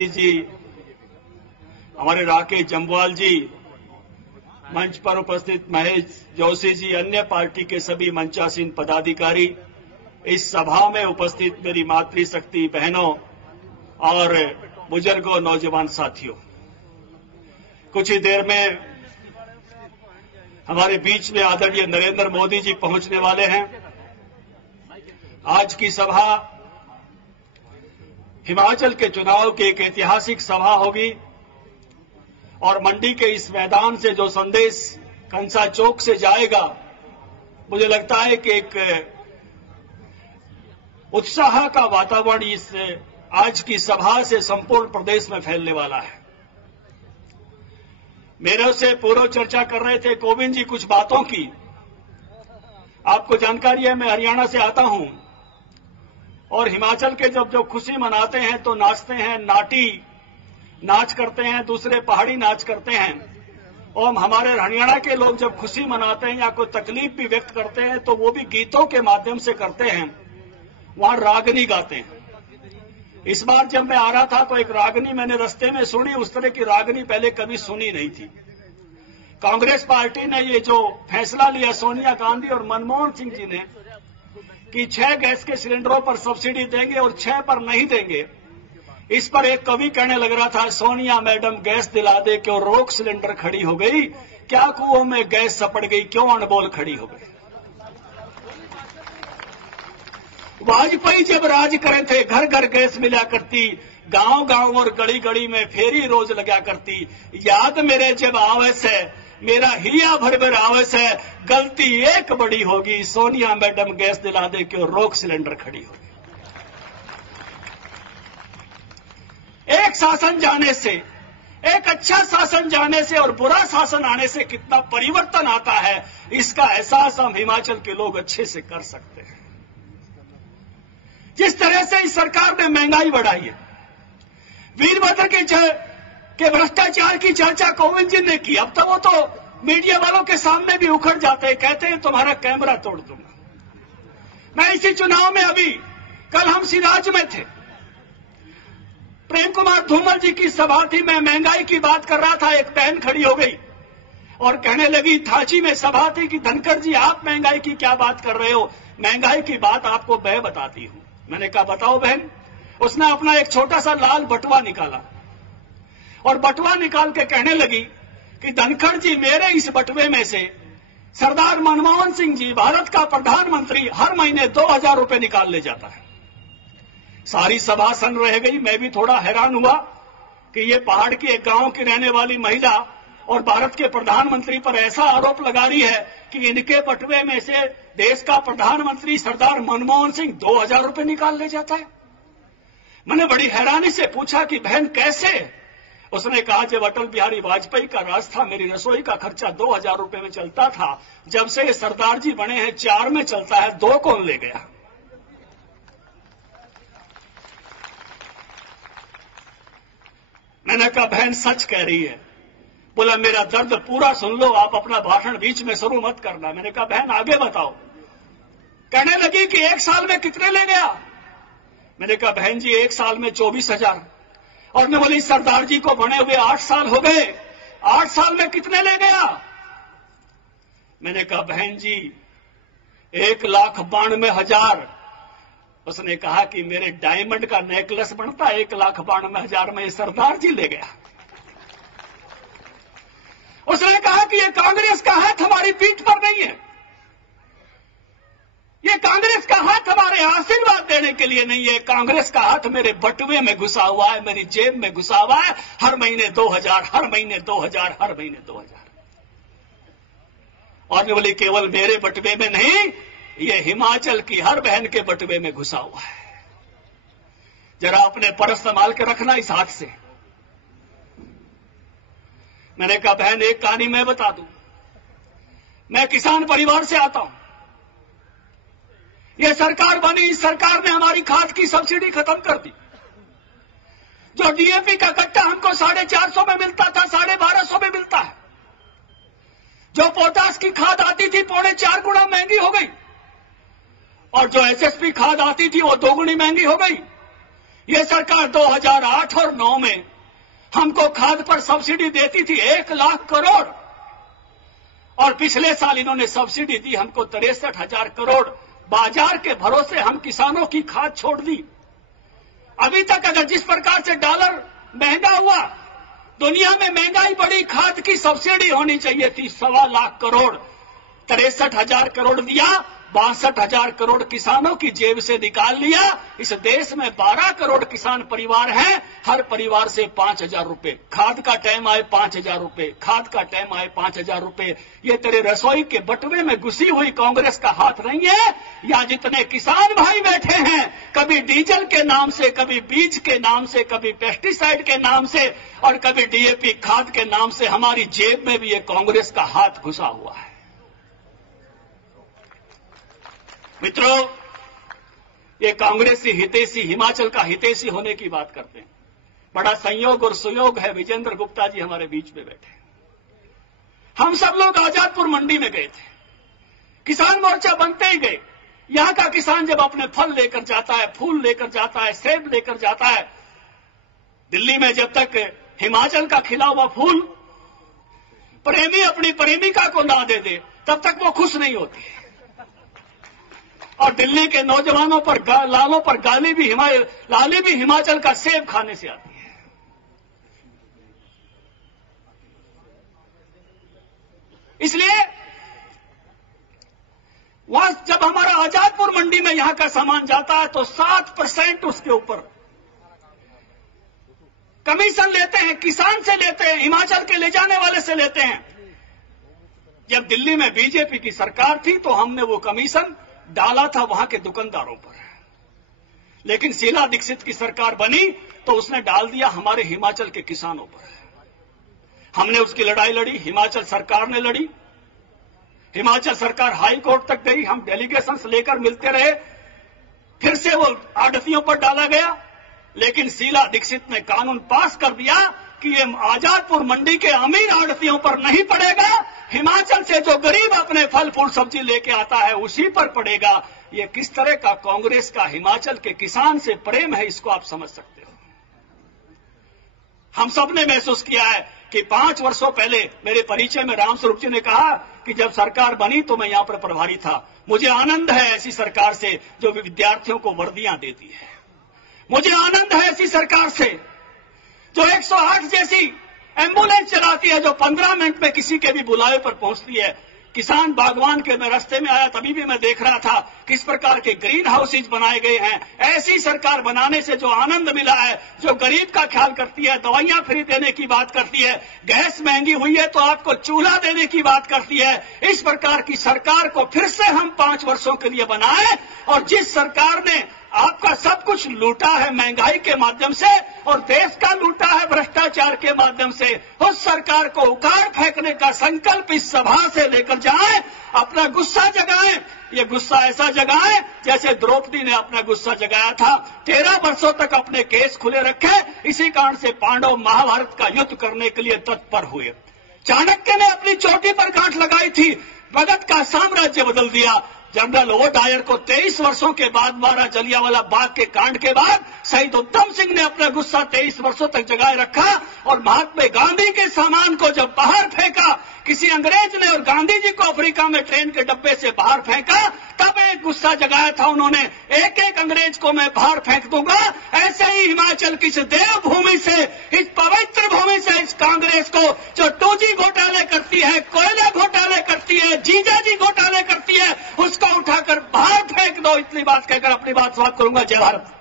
जी, हमारे राकेश जम्वाल जी, मंच पर उपस्थित महेश जोशी जी, अन्य पार्टी के सभी मंचासीन पदाधिकारी, इस सभा में उपस्थित मेरी मातृशक्ति बहनों और बुजुर्गों, नौजवान साथियों, कुछ ही देर में हमारे बीच में आदरणीय नरेंद्र मोदी जी पहुंचने वाले हैं। आज की सभा हिमाचल के चुनाव की एक ऐतिहासिक सभा होगी और मंडी के इस मैदान से जो संदेश कंसा चौक से जाएगा, मुझे लगता है कि एक उत्साह का वातावरण इस आज की सभा से संपूर्ण प्रदेश में फैलने वाला है। मेरे से पूर्व चर्चा कर रहे थे गोविंद जी कुछ बातों की। आपको जानकारी है, मैं हरियाणा से आता हूं और हिमाचल के जब जो खुशी मनाते हैं तो नाचते हैं, नाटी नाच करते हैं, दूसरे पहाड़ी नाच करते हैं। और हमारे हरियाणा के लोग जब खुशी मनाते हैं या कोई तकलीफ भी व्यक्त करते हैं तो वो भी गीतों के माध्यम से करते हैं, वहां रागनी गाते हैं। इस बार जब मैं आ रहा था तो एक रागनी मैंने रास्ते में सुनी, उस तरह की रागनी पहले कभी सुनी नहीं थी। कांग्रेस पार्टी ने ये जो फैसला लिया, सोनिया गांधी और मनमोहन सिंह जी ने, कि 6 गैस के सिलेंडरों पर सब्सिडी देंगे और 6 पर नहीं देंगे, इस पर एक कवि कहने लग रहा था, सोनिया मैडम गैस दिला दे क्यों रोक सिलेंडर खड़ी हो गई, क्या कुओं में गैस सपड़ गई क्यों अनबोल खड़ी हो गई। वाजपेयी जब राज करे थे घर घर गैस मिला करती, गांव गांव और गली गली में फेरी रोज लगा करती, याद मेरे जब आवस है मेरा हिया भर भर आवस है, गलती एक बड़ी होगी, सोनिया मैडम गैस दिला दे क्यों रोक सिलेंडर खड़ी होगी। एक शासन जाने से, एक अच्छा शासन जाने से और बुरा शासन आने से कितना परिवर्तन आता है, इसका एहसास हम हिमाचल के लोग अच्छे से कर सकते हैं। जिस तरह से इस सरकार ने महंगाई बढ़ाई है, वीरभद्र के भ्रष्टाचार की चर्चा कोविंद जी ने की, अब तो वो तो मीडिया वालों के सामने भी उखड़ जाते हैं, कहते हैं तुम्हारा कैमरा तोड़ दूंगा। मैं इसी चुनाव में अभी कल हम सिराज में थे, प्रेम कुमार धूमल जी की सभा थी, मैं महंगाई की बात कर रहा था, एक बहन खड़ी हो गई और कहने लगी, थाची में सभा थी, कि धनखड़ जी आप महंगाई की क्या बात कर रहे हो, महंगाई की बात आपको मैं बताती हूं। मैंने कहा बताओ बहन। उसने अपना एक छोटा सा लाल बटुआ निकाला और बटुआ निकाल के कहने लगी कि धनखड़ जी मेरे इस बटुए में से सरदार मनमोहन सिंह जी, भारत का प्रधानमंत्री, हर महीने 2000 रुपए निकाल ले जाता है। सारी सभा सन्न रह गई। मैं भी थोड़ा हैरान हुआ कि ये पहाड़ की एक गांव की रहने वाली महिला और भारत के प्रधानमंत्री पर ऐसा आरोप लगा रही है कि इनके बटुए में से देश का प्रधानमंत्री सरदार मनमोहन सिंह 2000 रुपए निकाल ले जाता है। मैंने बड़ी हैरानी से पूछा कि बहन कैसे? उसने कहा जब अटल बिहारी वाजपेयी का राज था, मेरी रसोई का खर्चा 2000 रुपए में चलता था, जब से ये सरदार जी बने हैं 4 में चलता है, 2 कौन ले गया? मैंने कहा बहन सच कह रही है। बोला मेरा दर्द पूरा सुन लो, आप अपना भाषण बीच में शुरू मत करना। मैंने कहा बहन आगे बताओ। कहने लगी कि 1 साल में कितने ले गया? मैंने कहा बहन जी 1 साल में 24,000। और मैं बोली सरदार जी को बने हुए 8 साल हो गए, 8 साल में कितने ले गया? मैंने कहा बहन जी 1,92,000। उसने कहा कि मेरे डायमंड का नेकलेस बनता 1,92,000 में सरदार जी ले गया। उसने कहा कि ये कांग्रेस का हाथ हमारी पीठ पर नहीं है, ये कांग्रेस का हाथ हमारे आशीर्वाद देने के लिए नहीं है, कांग्रेस का हाथ मेरे बटुए में घुसा हुआ है, मेरी जेब में घुसा हुआ है, हर महीने 2000, हर महीने 2000, हर महीने 2000। और मैं बोली केवल मेरे बटुए में नहीं, ये हिमाचल की हर बहन के बटुए में घुसा हुआ है। जरा अपने परस संभाल के रखना इस हाथ से। मैंने कहा बहन एक कहानी मैं बता दूं। मैं किसान परिवार से आता हूं। यह सरकार बनी, इस सरकार ने हमारी खाद की सब्सिडी खत्म कर दी। जो डीएपी का कट्टा हमको 450 में मिलता था, 1250 में मिलता है। जो पोटास की खाद आती थी 4.5 गुना महंगी हो गई और जो एसएसपी खाद आती थी वो 2 गुनी महंगी हो गई। ये सरकार 2008 और 9 में हमको खाद पर सब्सिडी देती थी 1 लाख करोड़, और पिछले साल इन्होंने सब्सिडी दी हमको 63,000 करोड़। बाजार के भरोसे हम किसानों की खाद छोड़ दी। अभी तक अगर जिस प्रकार से डॉलर महंगा हुआ, दुनिया में महंगाई बढ़ी, खाद की सब्सिडी होनी चाहिए थी 1.25 लाख करोड़, 63,000 करोड़ दिया, 62,000 करोड़ किसानों की जेब से निकाल लिया। इस देश में 12 करोड़ किसान परिवार हैं, हर परिवार से 5,000 रुपए। खाद का टाइम आए 5,000 रुपए, खाद का टाइम आए 5,000 रुपए। ये तेरे रसोई के बटुए में घुसी हुई कांग्रेस का हाथ नहीं है? या जितने किसान भाई बैठे हैं, कभी डीजल के नाम से, कभी बीज के नाम से, कभी पेस्टिसाइड के नाम से, और कभी डीएपी खाद के नाम से, हमारी जेब में भी ये कांग्रेस का हाथ घुसा हुआ है। मित्रों, ये कांग्रेसी हितैषी, हिमाचल का हितैषी होने की बात करते हैं। बड़ा संयोग और सुयोग है, विजेंद्र गुप्ता जी हमारे बीच में बैठे। हम सब लोग आजादपुर मंडी में गए थे, किसान मोर्चा बनते ही गए। यहां का किसान जब अपने फल लेकर जाता है, फूल लेकर जाता है, सेब लेकर जाता है, दिल्ली में जब तक हिमाचल का खिला हुआ फूल प्रेमी अपनी प्रेमिका को ना दे दे, तब तक वो खुश नहीं होती। और दिल्ली के नौजवानों पर, लालों पर लाली भी हिमाचल का सेब खाने से आती है। इसलिए वहां जब हमारा आजादपुर मंडी में यहां का सामान जाता है तो 7% उसके ऊपर कमीशन लेते हैं, किसान से लेते हैं, हिमाचल के ले जाने वाले से लेते हैं। जब दिल्ली में बीजेपी की सरकार थी तो हमने वो कमीशन डाला था वहां के दुकानदारों पर, लेकिन शीला दीक्षित की सरकार बनी तो उसने डाल दिया हमारे हिमाचल के किसानों पर। हमने उसकी लड़ाई लड़ी, हिमाचल सरकार ने लड़ी, हिमाचल सरकार हाई कोर्ट तक गई, हम डेलीगेशंस लेकर मिलते रहे, फिर से वो आड़तियों पर डाला गया। लेकिन शीला दीक्षित ने कानून पास कर दिया कि ये आजादपुर मंडी के अमीर आड़तियों पर नहीं पड़ेगा, हिमाचल से जो गरीब अपने फल फूल सब्जी लेके आता है उसी पर पड़ेगा। ये किस तरह का कांग्रेस का हिमाचल के किसान से प्रेम है, इसको आप समझ सकते हो। हम सब ने महसूस किया है कि 5 वर्षों पहले मेरे परिचय में रामस्वरूप जी ने कहा कि जब सरकार बनी तो मैं यहां पर प्रभारी था। मुझे आनंद है ऐसी सरकार से जो विद्यार्थियों को वर्दियां देती है। मुझे आनंद है ऐसी सरकार से जो 108 जैसी एम्बुलेंस चलाती है, जो 15 मिनट में किसी के भी बुलावे पर पहुंचती है। किसान बागवान के मैं रास्ते में आया तभी भी मैं देख रहा था किस प्रकार के ग्रीन हाउसेज बनाए गए हैं। ऐसी सरकार बनाने से जो आनंद मिला है, जो गरीब का ख्याल करती है, दवाइयां फ्री देने की बात करती है, गैस महंगी हुई है तो आपको चूल्हा देने की बात करती है, इस प्रकार की सरकार को फिर से हम 5 वर्षों के लिए बनाए। और जिस सरकार ने आपका सब कुछ लूटा है महंगाई के माध्यम से और देश का लूटा है भ्रष्टाचार के माध्यम से, उस सरकार को उखाड़ फेंकने का संकल्प इस सभा से लेकर जाएं, अपना गुस्सा जगाएं। ये गुस्सा ऐसा जगाएं जैसे द्रौपदी ने अपना गुस्सा जगाया था, 13 वर्षों तक अपने केस खुले रखे। इसी कारण से पांडव महाभारत का युद्ध करने के लिए तत्पर हुए। चाणक्य ने अपनी चोटी पर गांठ लगाई थी, मगध का साम्राज्य बदल दिया। जनरल ओ डायर को 23 वर्षों के बाद मारा। जलियांवाला बाग के कांड के बाद शहीद उधम सिंह ने अपना गुस्सा 23 वर्षों तक जगाए रखा और महात्मा गांधी के सामान को जब बाहर फेंका किसी अंग्रेज ने और गांधी जी को अफ्रीका में ट्रेन के डब्बे से बाहर फेंका, तब एक गुस्सा जगाया था उन्होंने, एक एक अंग्रेज को मैं बाहर फेंक दूंगा। ऐसे ही हिमाचल की इस देवभूमि से, इस पवित्र भूमि से इस कांग्रेस को जो 2G घोटाले करती है, कोयला घोटाले करती है, जीजाजी घोटाले करती है, उसको उठाकर बाहर फेंक दो। इतनी बात कहकर अपनी बात समाप्त करूंगा। जय भारत।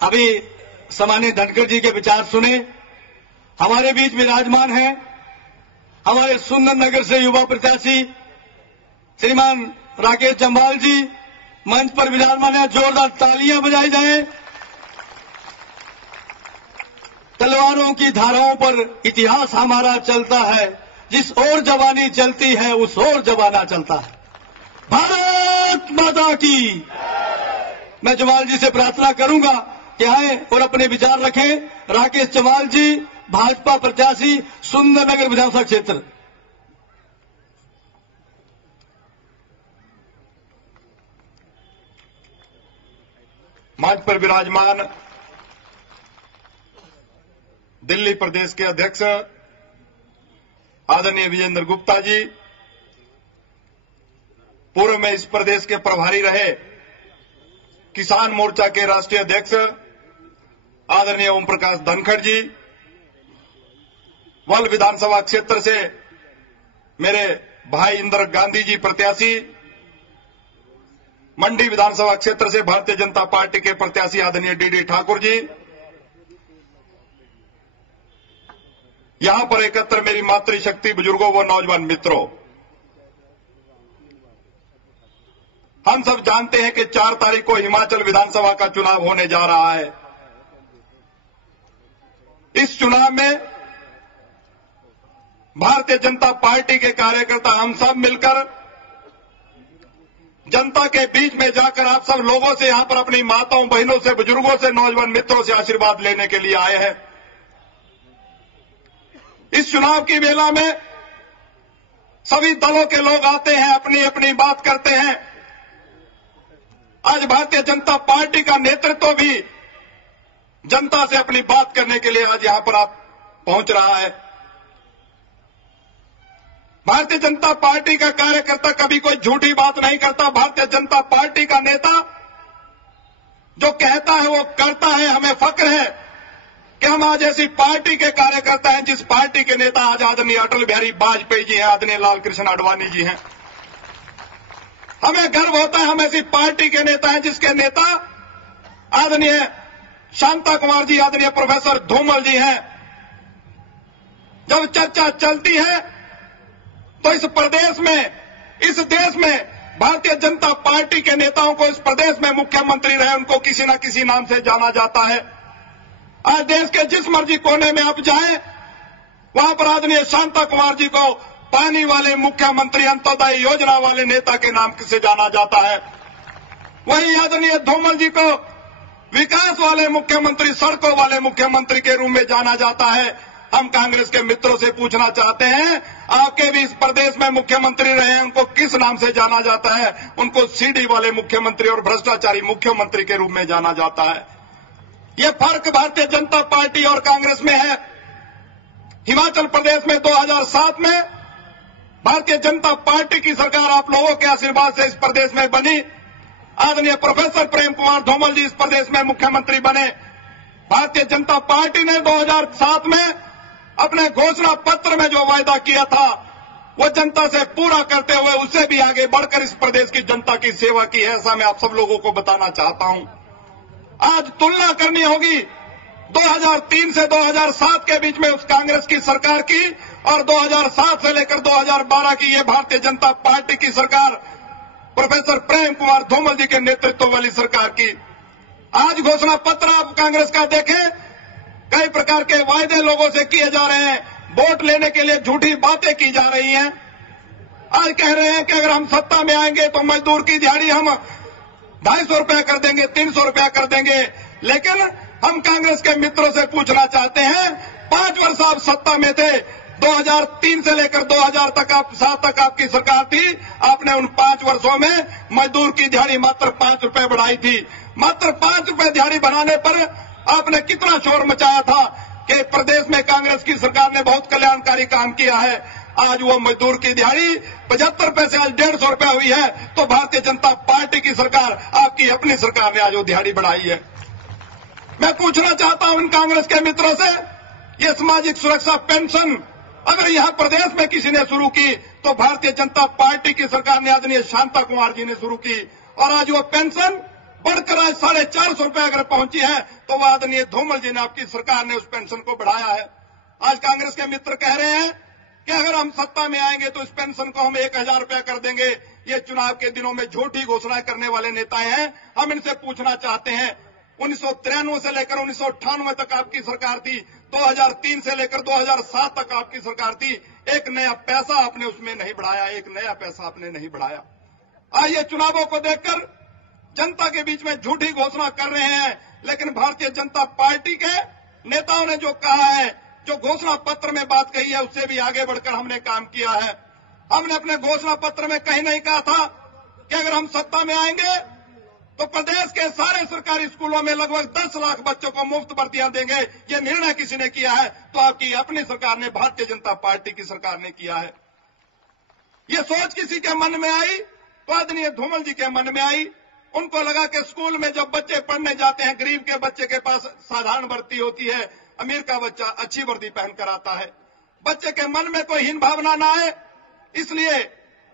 अभी सामान्य धनखड़ जी के विचार सुने। हमारे बीच विराजमान हैं हमारे सुंदरनगर से युवा प्रत्याशी श्रीमान राकेश जम्वाल जी, मंच पर विराजमान है, जोरदार तालियां बजाई जाएं। तलवारों की धाराओं पर इतिहास हमारा चलता है, जिस ओर जवानी चलती है उस ओर जमाना चलता है। भारत माता की। मैं जमाल जी से प्रार्थना करूंगा कि आए और अपने विचार रखें। राकेश जमाल जी, भाजपा प्रत्याशी, सुंदरनगर विधानसभा क्षेत्र। मंच पर विराजमान दिल्ली प्रदेश के अध्यक्ष आदरणीय विजेंद्र गुप्ता जी, पूर्व में इस प्रदेश के प्रभारी रहे किसान मोर्चा के राष्ट्रीय अध्यक्ष आदरणीय ओम प्रकाश धनखड़ जी, वल विधानसभा क्षेत्र से मेरे भाई इंदिरा गांधी जी प्रत्याशी, मंडी विधानसभा क्षेत्र से भारतीय जनता पार्टी के प्रत्याशी आदरणीय डीडी ठाकुर जी, यहां पर एकत्र मेरी मातृशक्ति बुजुर्गों व नौजवान मित्रों, हम सब जानते हैं कि 4 तारीख को हिमाचल विधानसभा का चुनाव होने जा रहा है। इस चुनाव में भारतीय जनता पार्टी के कार्यकर्ता हम सब मिलकर जनता के बीच में जाकर आप सब लोगों से, यहां पर अपनी माताओं, बहनों से, बुजुर्गों से, नौजवान मित्रों से आशीर्वाद लेने के लिए आए हैं। इस चुनाव की बेला में सभी दलों के लोग आते हैं, अपनी अपनी बात करते हैं। आज भारतीय जनता पार्टी का नेतृत्व भी जनता से अपनी बात करने के लिए आज यहां पर आप पहुंच रहा है। भारतीय जनता पार्टी का कार्यकर्ता कभी कोई झूठी बात नहीं करता। भारतीय जनता पार्टी का नेता जो कहता है वो करता है। हमें फक्र है कि हम आज ऐसी पार्टी के कार्यकर्ता हैं जिस पार्टी के नेता आज आदरणीय अटल बिहारी वाजपेयी जी हैं, आदरणीय लाल कृष्ण आडवाणी जी हैं। हमें गर्व होता है हम ऐसी पार्टी के नेता हैं जिसके नेता आदरणीय शांता कुमार जी, आदरणीय प्रोफेसर धूमल जी हैं। जब चर्चा चलती है तो इस प्रदेश में, इस देश में भारतीय जनता पार्टी के नेताओं को, इस प्रदेश में मुख्यमंत्री रहे उनको किसी न किसी नाम से जाना जाता है। आज देश के जिस मर्जी कोने में आप जाएं, वहां पर आदरणीय शांता कुमार जी को पानी वाले मुख्यमंत्री, अंत्योदय योजना वाले नेता के नाम से जाना जाता है। वहीं आदरणीय धूमल जी को विकास वाले मुख्यमंत्री, सड़कों वाले मुख्यमंत्री के रूप में जाना जाता है। हम कांग्रेस के मित्रों से पूछना चाहते हैं, आपके भी इस प्रदेश में मुख्यमंत्री रहे हैं, उनको किस नाम से जाना जाता है? उनको सीडी वाले मुख्यमंत्री और भ्रष्टाचारी मुख्यमंत्री के रूप में जाना जाता है। ये फर्क भारतीय जनता पार्टी और कांग्रेस में है। हिमाचल प्रदेश में 2007 में भारतीय जनता पार्टी की सरकार आप लोगों के आशीर्वाद से इस प्रदेश में बनी। आदरणीय प्रोफेसर प्रेम कुमार धूमल जी इस प्रदेश में मुख्यमंत्री बने। भारतीय जनता पार्टी ने 2007 में अपने घोषणा पत्र में जो वायदा किया था वो जनता से पूरा करते हुए उससे भी आगे बढ़कर इस प्रदेश की जनता की सेवा की है। ऐसा मैं आप सब लोगों को बताना चाहता हूं। आज तुलना करनी होगी 2003 से 2007 के बीच में उस कांग्रेस की सरकार की और 2007 से लेकर 2012 की ये भारतीय जनता पार्टी की सरकार, प्रोफेसर प्रेम कुमार धूमल जी के नेतृत्व वाली सरकार की। आज घोषणा पत्र आप कांग्रेस का देखें, कई प्रकार के वायदे लोगों से किए जा रहे हैं, वोट लेने के लिए झूठी बातें की जा रही हैं। आज कह रहे हैं कि अगर हम सत्ता में आएंगे तो मजदूर की दिहाड़ी हम 250 रुपया कर देंगे, 300 रुपया कर देंगे। लेकिन हम कांग्रेस के मित्रों से पूछना चाहते हैं, 5 वर्ष आप सत्ता में थे, 2003 से लेकर 2007 तक आपकी सरकार थी। आपने उन 5 वर्षों में मजदूर की दिहाड़ी मात्र 5 रुपए बढ़ाई थी। मात्र 5 रुपए दिहाड़ी बढ़ाने पर आपने कितना शोर मचाया था कि प्रदेश में कांग्रेस की सरकार ने बहुत कल्याणकारी काम किया है। आज वो मजदूर की दिहाड़ी 75 रुपए से आज 150 रुपया हुई है। तो भारतीय जनता पार्टी की सरकार, आपकी अपनी सरकार ने आज वो दिहाड़ी बढ़ाई है। मैं पूछना चाहता हूं इन कांग्रेस के मित्रों से, ये सामाजिक सुरक्षा पेंशन अगर यहां प्रदेश में किसी ने शुरू की तो भारतीय जनता पार्टी की सरकार ने, आदरणीय शांता कुमार जी ने शुरू की। और आज वो पेंशन बढ़कर आज 450 रुपए अगर पहुंची है तो वह आदरणीय धूमल जी ने, आपकी सरकार ने उस पेंशन को बढ़ाया है। आज कांग्रेस के मित्र कह रहे हैं कि अगर हम सत्ता में आएंगे तो इस पेंशन को हम 1000 रुपया कर देंगे। ये चुनाव के दिनों में झूठी घोषणाएं करने वाले नेता हैं। हम इनसे पूछना चाहते हैं, 1993 से लेकर 1998 तक आपकी सरकार थी, 2003 से लेकर 2007 तक आपकी सरकार थी। एक नया पैसा आपने उसमें नहीं बढ़ाया, एक नया पैसा आपने नहीं बढ़ाया। आज ये चुनावों को देखकर जनता के बीच में झूठी घोषणा कर रहे हैं, लेकिन भारतीय जनता पार्टी के नेताओं ने जो कहा है, जो घोषणा पत्र में बात कही है, उससे भी आगे बढ़कर हमने काम किया है। हमने अपने घोषणा पत्र में कहीं नहीं कहा था कि अगर हम सत्ता में आएंगे तो प्रदेश के सारे सरकारी स्कूलों में लगभग 10 लाख बच्चों को मुफ्त भर्तियां देंगे। ये निर्णय किसी ने किया है? तो आपकी अपनी सरकार ने, भारतीय जनता पार्टी की सरकार ने किया है। ये सोच किसी के मन में आई तो आदरणीय धूमल जी के मन में आई। उनको लगा कि स्कूल में जब बच्चे पढ़ने जाते हैं, गरीब के बच्चे के पास साधारण वर्दी होती है, अमीर का बच्चा अच्छी वर्दी पहनकर आता है, बच्चे के मन में कोई हीन भावना ना आए, इसलिए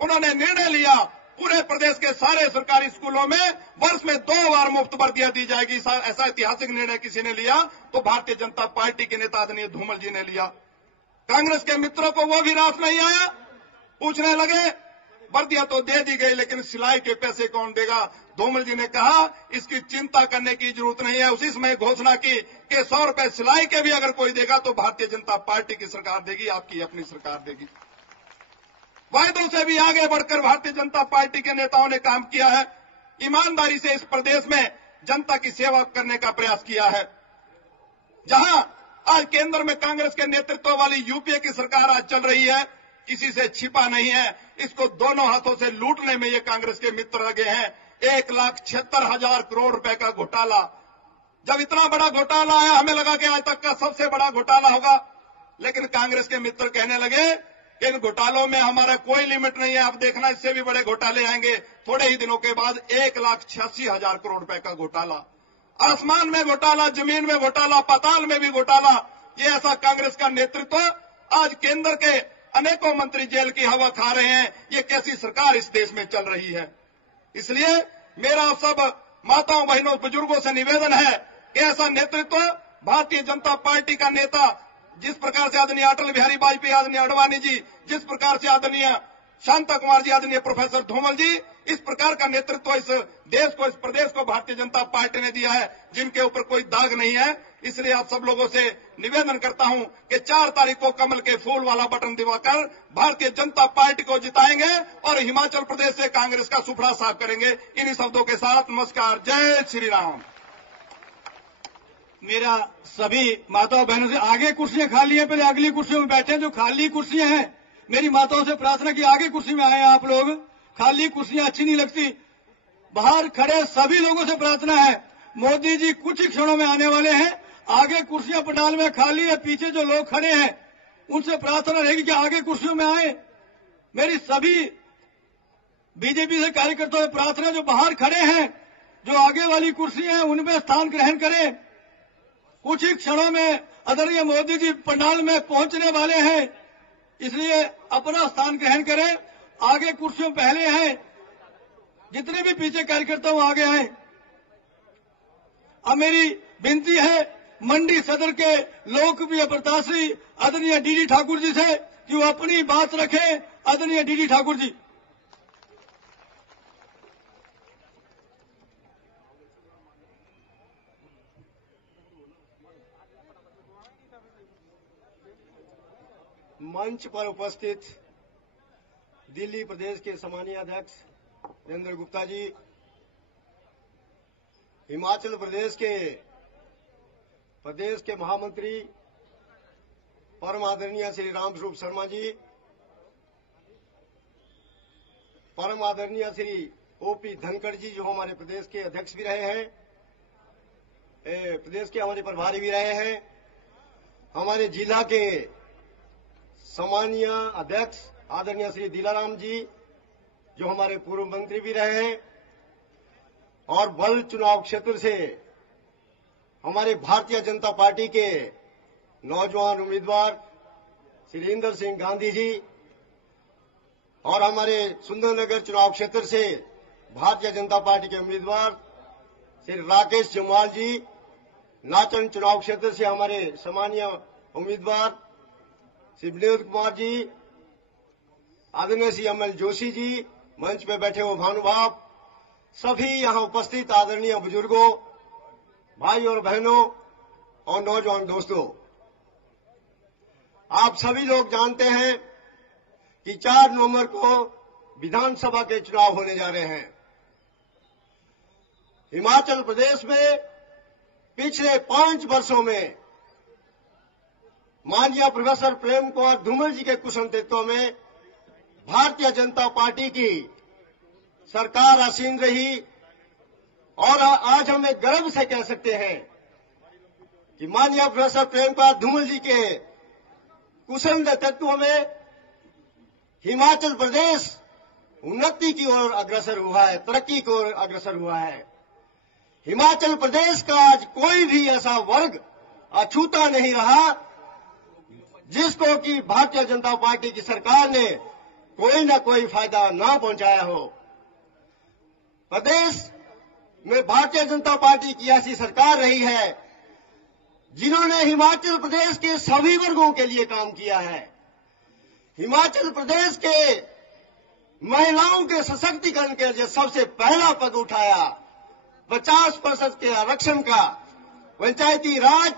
उन्होंने निर्णय लिया पूरे प्रदेश के सारे सरकारी स्कूलों में वर्ष में 2 बार मुफ्त वर्दियां दी जाएगी। ऐसा ऐतिहासिक निर्णय किसी ने लिया तो भारतीय जनता पार्टी के नेता आदरणीय धूमल जी ने लिया। कांग्रेस के मित्रों को वो भी रास नहीं आया, पूछने लगे वर्दियां तो दे दी गई लेकिन सिलाई के पैसे कौन देगा? धूमल जी ने कहा इसकी चिंता करने की जरूरत नहीं है। उसी समय घोषणा की कि 100 रुपए सिलाई के भी अगर कोई देगा तो भारतीय जनता पार्टी की सरकार देगी, आपकी अपनी सरकार देगी। वायदों से भी आगे बढ़कर भारतीय जनता पार्टी के नेताओं ने काम किया है। ईमानदारी से इस प्रदेश में जनता की सेवा करने का प्रयास किया है। जहां आज केंद्र में कांग्रेस के नेतृत्व वाली यूपीए की सरकार आज चल रही है, किसी से छिपा नहीं है, इसको दोनों हाथों से लूटने में ये कांग्रेस के मित्र लगे हैं। 1,76,000 करोड़ रुपए का घोटाला। जब इतना बड़ा घोटाला आया, हमें लगा कि आज तक का सबसे बड़ा घोटाला होगा, लेकिन कांग्रेस के मित्र कहने लगे कि इन घोटालों में हमारा कोई लिमिट नहीं है, आप देखना इससे भी बड़े घोटाले आएंगे। थोड़े ही दिनों के बाद 1,86,000 करोड़ रुपए का घोटाला। आसमान में घोटाला, जमीन में घोटाला, पाताल में भी घोटाला। ये ऐसा कांग्रेस का नेतृत्व, आज केंद्र के अनेकों मंत्री जेल की हवा खा रहे हैं। ये कैसी सरकार इस देश में चल रही है? इसलिए मेरा सब माताओं, बहनों, बुजुर्गों से निवेदन है कि ऐसा नेतृत्व भारतीय जनता पार्टी का नेता, जिस प्रकार से आदरणीय अटल बिहारी वाजपेयी, आदरणीय आडवाणी जी, जिस प्रकार से आदरणीय शांता कुमार जी, आदरणीय प्रोफेसर धूमल जी, इस प्रकार का नेतृत्व इस देश को, इस प्रदेश को भारतीय जनता पार्टी ने दिया है, जिनके ऊपर कोई दाग नहीं है। इसलिए आप सब लोगों से निवेदन करता हूं कि 4 तारीख को कमल के फूल वाला बटन दबाकर भारतीय जनता पार्टी को जिताएंगे और हिमाचल प्रदेश से कांग्रेस का सुफड़ा साफ करेंगे। इन्हीं शब्दों के साथ नमस्कार, जय श्री राम। मेरा सभी माताओं बहनों से, आगे कुर्सियां खाली हैं, पहले अगली कुर्सियों में बैठे। जो खाली कुर्सियां हैं, मेरी माताओं से प्रार्थना की आगे कुर्सी में आए आप लोग। खाली कुर्सियां अच्छी नहीं लगती। बाहर खड़े सभी लोगों से प्रार्थना है, मोदी जी कुछ ही क्षणों में आने वाले हैं। आगे कुर्सियां पंडाल में खाली है, पीछे जो लोग खड़े हैं उनसे प्रार्थना रहेगी कि आगे कुर्सियों में आए। मेरी सभी बीजेपी से कार्यकर्ताओं से प्रार्थना, जो बाहर खड़े हैं, जो आगे वाली कुर्सियां हैं, उनमें स्थान ग्रहण करें। कुछ ही क्षणों में आदरणीय मोदी जी पंडाल में पहुंचने वाले हैं, इसलिए अपना स्थान ग्रहण करें। आगे कुर्सियों पहले हैं, जितने भी पीछे कार्यकर्ता वो आगे आए। अब मेरी विनती है मंडी सदर के लोकप्रिय प्रत्याशी आदरणीय डीडी ठाकुर जी से कि वो अपनी बात रखें। आदरणीय डीडी ठाकुर जी। मंच पर उपस्थित दिल्ली प्रदेश के सम्मानीय अध्यक्ष नरेंद्र गुप्ता जी, हिमाचल प्रदेश के महामंत्री परम आदरणीय श्री रामस्वरूप शर्मा जी, परम आदरणीय श्री ओपी धनखड़ जी, जो हमारे प्रदेश के अध्यक्ष भी रहे हैं, प्रदेश के हमारे प्रभारी भी रहे हैं, हमारे जिला के सम्मानीय अध्यक्ष आदरणीय श्री दिलाराम जी, जो हमारे पूर्व मंत्री भी रहे हैं, और बल चुनाव क्षेत्र से हमारे भारतीय जनता पार्टी के नौजवान उम्मीदवार श्री इंदर सिंह गांधी जी, और हमारे सुंदरनगर चुनाव क्षेत्र से भारतीय जनता पार्टी के उम्मीदवार श्री राकेश जम्वाल जी, नाचन चुनाव क्षेत्र से हमारे सम्मानीय उम्मीदवार श्री विनोद कुमार जी, आदरणीय श्री अमल जोशी जी, मंच पे बैठे हुए महानुभाव, सभी यहां उपस्थित आदरणीय बुजुर्गों, भाई और बहनों और नौजवान दोस्तों, आप सभी लोग जानते हैं कि 4 नवंबर को विधानसभा के चुनाव होने जा रहे हैं। हिमाचल प्रदेश में पिछले 5 वर्षों में माननीय प्रोफेसर प्रेम कुमार धूमल जी के कुशल नेतृत्व में भारतीय जनता पार्टी की सरकार आसीन रही। और आज हम एक गर्व से कह सकते हैं कि माननीय प्रोफेसर प्रेम कुमार धूमल जी के कुशल नेतृत्व में हिमाचल प्रदेश उन्नति की ओर अग्रसर हुआ है, तरक्की की ओर अग्रसर हुआ है। हिमाचल प्रदेश का आज कोई भी ऐसा वर्ग अछूता नहीं रहा जिसको कि भारतीय जनता पार्टी की सरकार ने कोई न कोई फायदा ना पहुंचाया हो। प्रदेश में भारतीय जनता पार्टी की ऐसी सरकार रही है जिन्होंने हिमाचल प्रदेश के सभी वर्गों के लिए काम किया है। हिमाचल प्रदेश के महिलाओं के सशक्तिकरण के लिए सबसे पहला पद उठाया। 50% के आरक्षण का पंचायती राज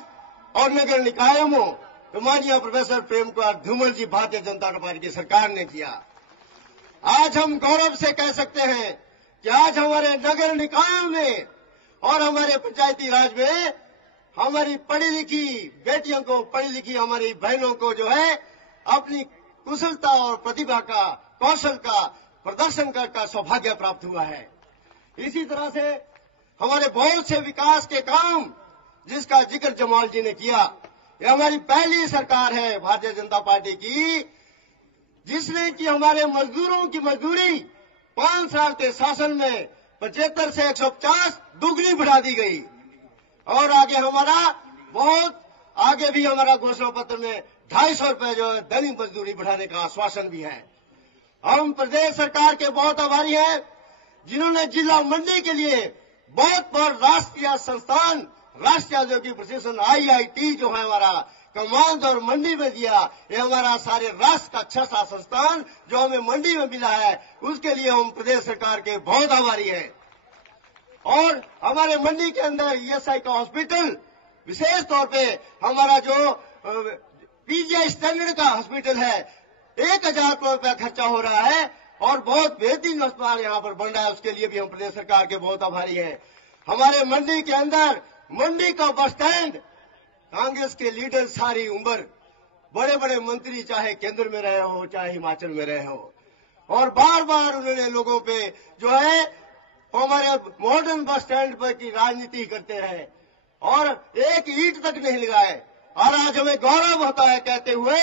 और नगर निकायों में तो माननीय प्रोफेसर प्रेम कुमार धूमल जी भारतीय जनता पार्टी की सरकार ने किया। आज हम गौरव से कह सकते हैं कि आज हमारे नगर निकायों में और हमारे पंचायती राज में हमारी पढ़ी लिखी बेटियों को, पढ़ी लिखी हमारी बहनों को जो है अपनी कुशलता और प्रतिभा का, कौशल का प्रदर्शन का सौभाग्य प्राप्त हुआ है। इसी तरह से हमारे बहुत से विकास के काम जिसका जिक्र जमाल जी ने किया, ये हमारी पहली सरकार है भारतीय जनता पार्टी की जिसने कि हमारे मजदूरों की मजदूरी 5 साल के शासन में 75 से 150 दुगनी बढ़ा दी गई। और आगे हमारा बहुत आगे भी हमारा घोषणा पत्र में 250 रुपए जो है दैनिक मजदूरी बढ़ाने का आश्वासन भी है। हम प्रदेश सरकार के बहुत आभारी हैं जिन्होंने जिला मंडी के लिए बहुत बड़ा राष्ट्रीय संस्थान, राष्ट्रीय औद्योगिक प्रशिक्षण IIT जो है हमारा कमांड और मंडी में दिया। ये हमारा सारे राष्ट्र का अच्छा सा संस्थान जो हमें मंडी में मिला है, उसके लिए हम प्रदेश सरकार के बहुत आभारी हैं। और हमारे मंडी के अंदर ESI का हॉस्पिटल, विशेष तौर पे हमारा जो PGI स्टैंडर्ड का हॉस्पिटल है, 1000 करोड़ रुपया खर्चा हो रहा है और बहुत बेहतरीन अस्पताल यहाँ पर बन रहा है, उसके लिए भी हम प्रदेश सरकार के बहुत आभारी हैं। हमारे मंडी के अंदर मंडी का बस स्टैंड, कांग्रेस के लीडर सारी उम्र, बड़े बड़े मंत्री चाहे केंद्र में रहे हो चाहे हिमाचल में रहे हो, और बार बार उन्होंने लोगों पे जो है हमारे मॉडर्न बस स्टैंड पर की राजनीति करते रहे और एक ईंट तक नहीं लगाए। और आज हमें गौरव होता है कहते हुए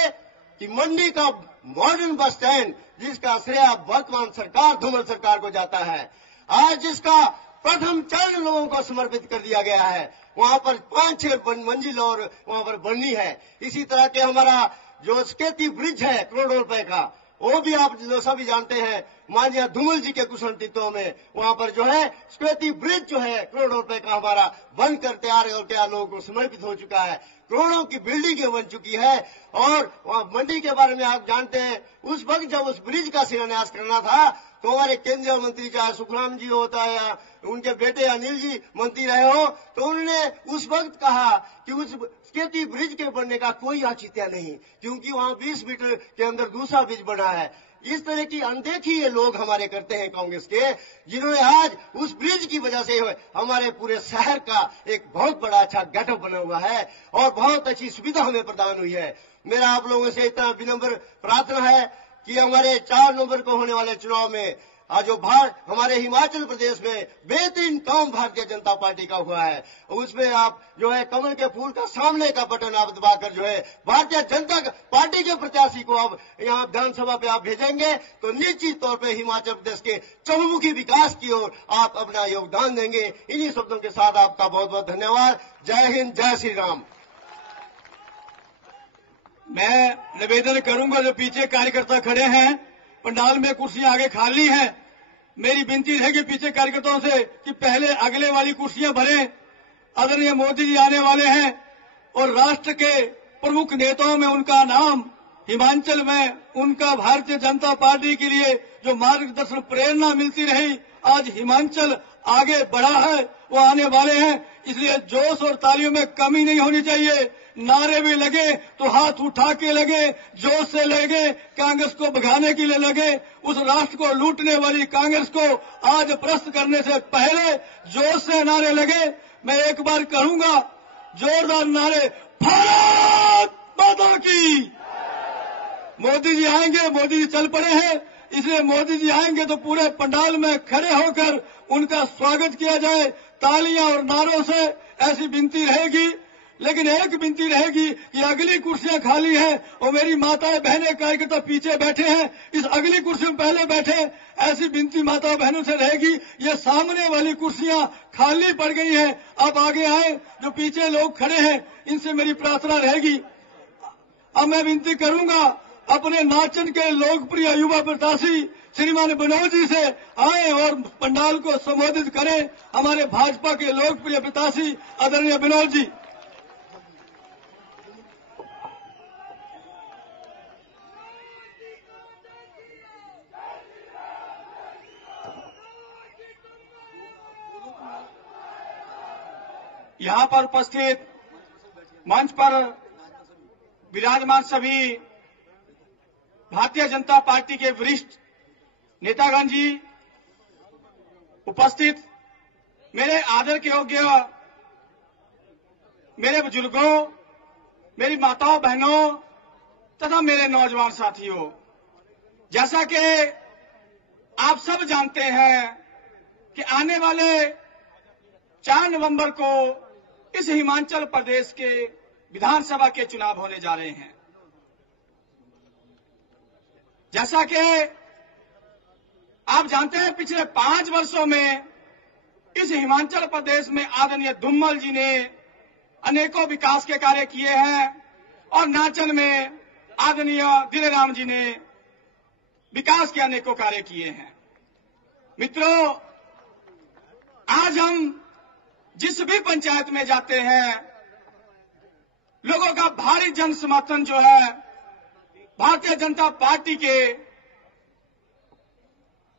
कि मंडी का मॉडर्न बस स्टैंड जिसका श्रेय वर्तमान सरकार धूमल सरकार को जाता है, आज जिसका प्रथम चरण लोगों को समर्पित कर दिया गया है, वहां पर 5-6 मंजिल और वहां पर बननी है। इसी तरह के हमारा जो स्केती ब्रिज है करोड़ों रुपए का, वो भी आप जो सभी जानते हैं माननीय धूमल जी के कुशल नेतृत्व में वहां पर जो है स्केती ब्रिज जो है करोड़ों रुपए का हमारा बनकर तैयार और तैयार लोगों को समर्पित हो चुका है। करोड़ों की बिल्डिंगें बन चुकी है। और वहां मंडी के बारे में आप जानते हैं, उस वक्त जब उस ब्रिज का शिलान्यास करना था तो हमारे केंद्रीय मंत्री चाहे सुखराम जी होता है या उनके बेटे अनिल जी मंत्री रहे हो, तो उन्होंने उस वक्त कहा कि उस स्केती ब्रिज के बनने का कोई औचित्य नहीं, क्योंकि वहां 20 मीटर के अंदर दूसरा ब्रिज बना है। इस तरह की अनदेखी ये लोग हमारे करते हैं कांग्रेस के, जिन्होंने आज उस ब्रिज की वजह से हमारे पूरे शहर का एक बहुत बड़ा अच्छा गेटअप बना हुआ है और बहुत अच्छी सुविधा हमें प्रदान हुई है। मेरा आप लोगों से इतना विनम्र प्रार्थना है कि हमारे 4 नवंबर को होने वाले चुनाव में आज जो हमारे हिमाचल प्रदेश में बेहतरीन काम भारतीय जनता पार्टी का हुआ है, उसमें आप जो है कमल के फूल का सामने का बटन आप दबाकर जो है भारतीय जनता पार्टी के प्रत्याशी को अब यहाँ विधानसभा पे आप भेजेंगे तो निश्चित तौर पे हिमाचल प्रदेश के चहुमुखी विकास की ओर आप अपना योगदान देंगे। इन्हीं शब्दों के साथ आपका बहुत बहुत धन्यवाद। जय हिंद, जय श्री राम। मैं निवेदन करूंगा, जो पीछे कार्यकर्ता खड़े हैं, पंडाल में कुर्सियां आगे खाली हैं, मेरी विनती रहेगी पीछे कार्यकर्ताओं से कि पहले अगले वाली कुर्सियां भरें। आदरणीय मोदी जी आने वाले हैं और राष्ट्र के प्रमुख नेताओं में उनका नाम, हिमाचल में उनका भारतीय जनता पार्टी के लिए जो मार्गदर्शन प्रेरणा मिलती रही, आज हिमाचल आगे बढ़ा है, वो आने वाले हैं। इसलिए जोश और तालियों में कमी नहीं होनी चाहिए। नारे भी लगे तो हाथ उठा के लगे, जोश से लगे, कांग्रेस को भगाने के लिए लगे। उस राष्ट्र को लूटने वाली कांग्रेस को आज प्रस्त करने से पहले जोश से नारे लगे। मैं एक बार कहूंगा, जोरदार नारे, भारत माता की। मोदी जी आएंगे, मोदी जी चल पड़े हैं, इसलिए मोदी जी आएंगे तो पूरे पंडाल में खड़े होकर उनका स्वागत किया जाए। तालियां और नारों से ऐसी विनती रहेगी। लेकिन एक विनती रहेगी कि अगली कुर्सियां खाली हैं और मेरी माताएं बहनें कार्यकर्ता पीछे बैठे हैं, इस अगली कुर्सी में पहले बैठे। ऐसी विनती माता बहनों से रहेगी। ये सामने वाली कुर्सियां खाली पड़ गई हैं, आप आगे आए। जो पीछे लोग खड़े हैं इनसे मेरी प्रार्थना रहेगी। अब मैं विनती करूंगा अपने नाचन के लोकप्रिय युवा प्रत्याशी श्रीमान बिनोद जी से आए और पंडाल को संबोधित करें। हमारे भाजपा के लोकप्रिय प्रत्याशी आदरणीय बिनोद जी। यहां पर उपस्थित मंच पर विराजमान सभी भारतीय जनता पार्टी के वरिष्ठ नेतागण जी, उपस्थित मेरे आदर के योग्य मेरे बुजुर्गों, मेरी माताओं बहनों तथा मेरे नौजवान साथियों, जैसा कि आप सब जानते हैं कि आने वाले 4 नवंबर को इस हिमाचल प्रदेश के विधानसभा के चुनाव होने जा रहे हैं। जैसा कि आप जानते हैं पिछले 5 वर्षों में इस हिमाचल प्रदेश में आदरणीय धूमल जी ने अनेकों विकास के कार्य किए हैं और नाचन में आदरणीय दिलेराम जी ने विकास के अनेकों कार्य किए हैं। मित्रों, आज हम जिस भी पंचायत में जाते हैं, लोगों का भारी जन समर्थन जो है भारतीय जनता पार्टी के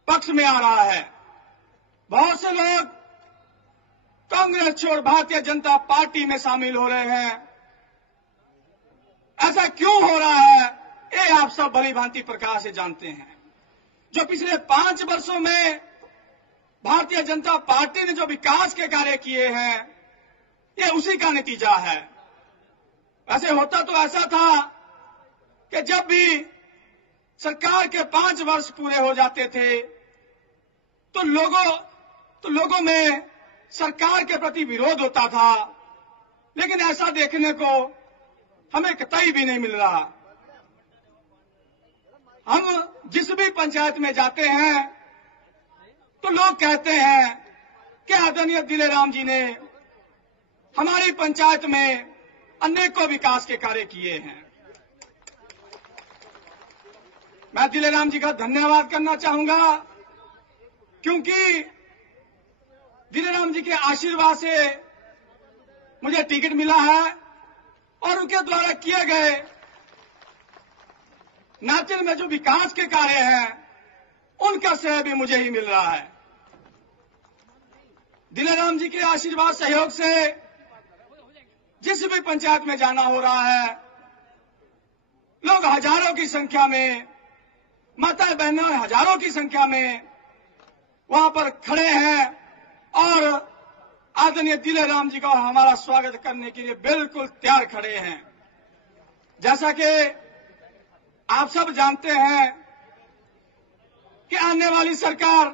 पक्ष में आ रहा है। बहुत से लोग कांग्रेस छोड़ भारतीय जनता पार्टी में शामिल हो रहे हैं। ऐसा क्यों हो रहा है, ये आप सब भली भांति प्रकार से जानते हैं। जो पिछले 5 वर्षों में भारतीय जनता पार्टी ने जो विकास के कार्य किए हैं, ये उसी का नतीजा है। ऐसे होता तो ऐसा था कि जब भी सरकार के 5 वर्ष पूरे हो जाते थे तो लोगों में सरकार के प्रति विरोध होता था, लेकिन ऐसा देखने को हमें कतई भी नहीं मिल रहा। हम जिस भी पंचायत में जाते हैं तो लोग कहते हैं कि आदरणीय दिलेराम जी ने हमारी पंचायत में अनेकों विकास के कार्य किए हैं। मैं दिलेराम जी का धन्यवाद करना चाहूंगा, क्योंकि दिलेराम जी के आशीर्वाद से मुझे टिकट मिला है और उनके द्वारा किए गए नाचन में जो विकास के कार्य हैं उनका श्रेय भी मुझे ही मिल रहा है। दिलेराम जी के आशीर्वाद सहयोग से जिस भी पंचायत में जाना हो रहा है, लोग हजारों की संख्या में, माताएं बहनें हजारों की संख्या में वहां पर खड़े हैं और आदरणीय दिलेराम जी का हमारा स्वागत करने के लिए बिल्कुल तैयार खड़े हैं। जैसा कि आप सब जानते हैं कि आने वाली सरकार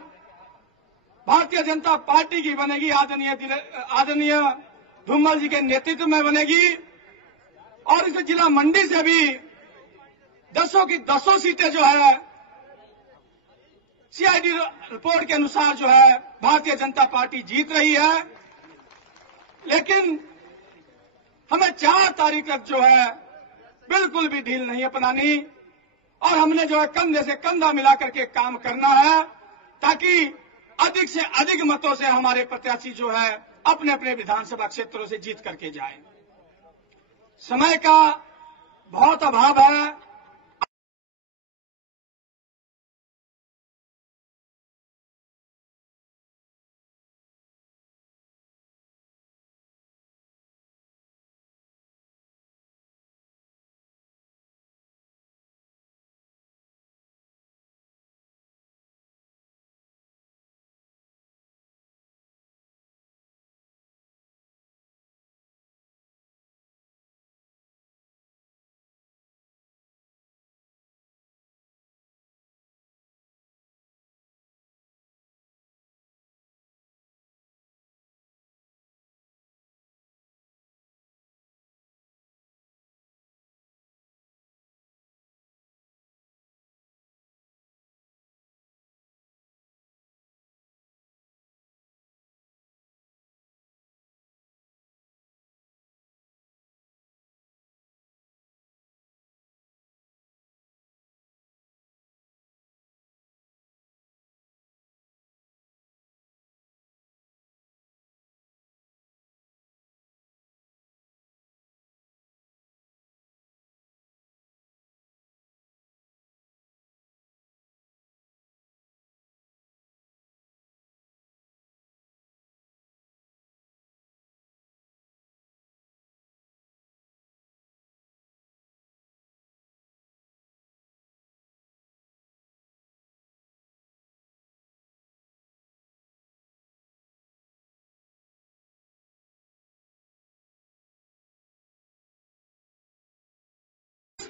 भारतीय जनता पार्टी की बनेगी, आदरणीय धूमल जी के नेतृत्व में बनेगी और इस जिला मंडी से भी 10 की 10 सीटें जो है सीआईडी रिपोर्ट के अनुसार जो है भारतीय जनता पार्टी जीत रही है। लेकिन हमें 4 तारीख तक जो है बिल्कुल भी ढील नहीं अपनानी और हमने जो है कंधे से कंधा मिला करके काम करना है, ताकि अधिक से अधिक मतों से हमारे प्रत्याशी जो है अपने अपने विधानसभा क्षेत्रों से जीत करके जाए। समय का बहुत अभाव है।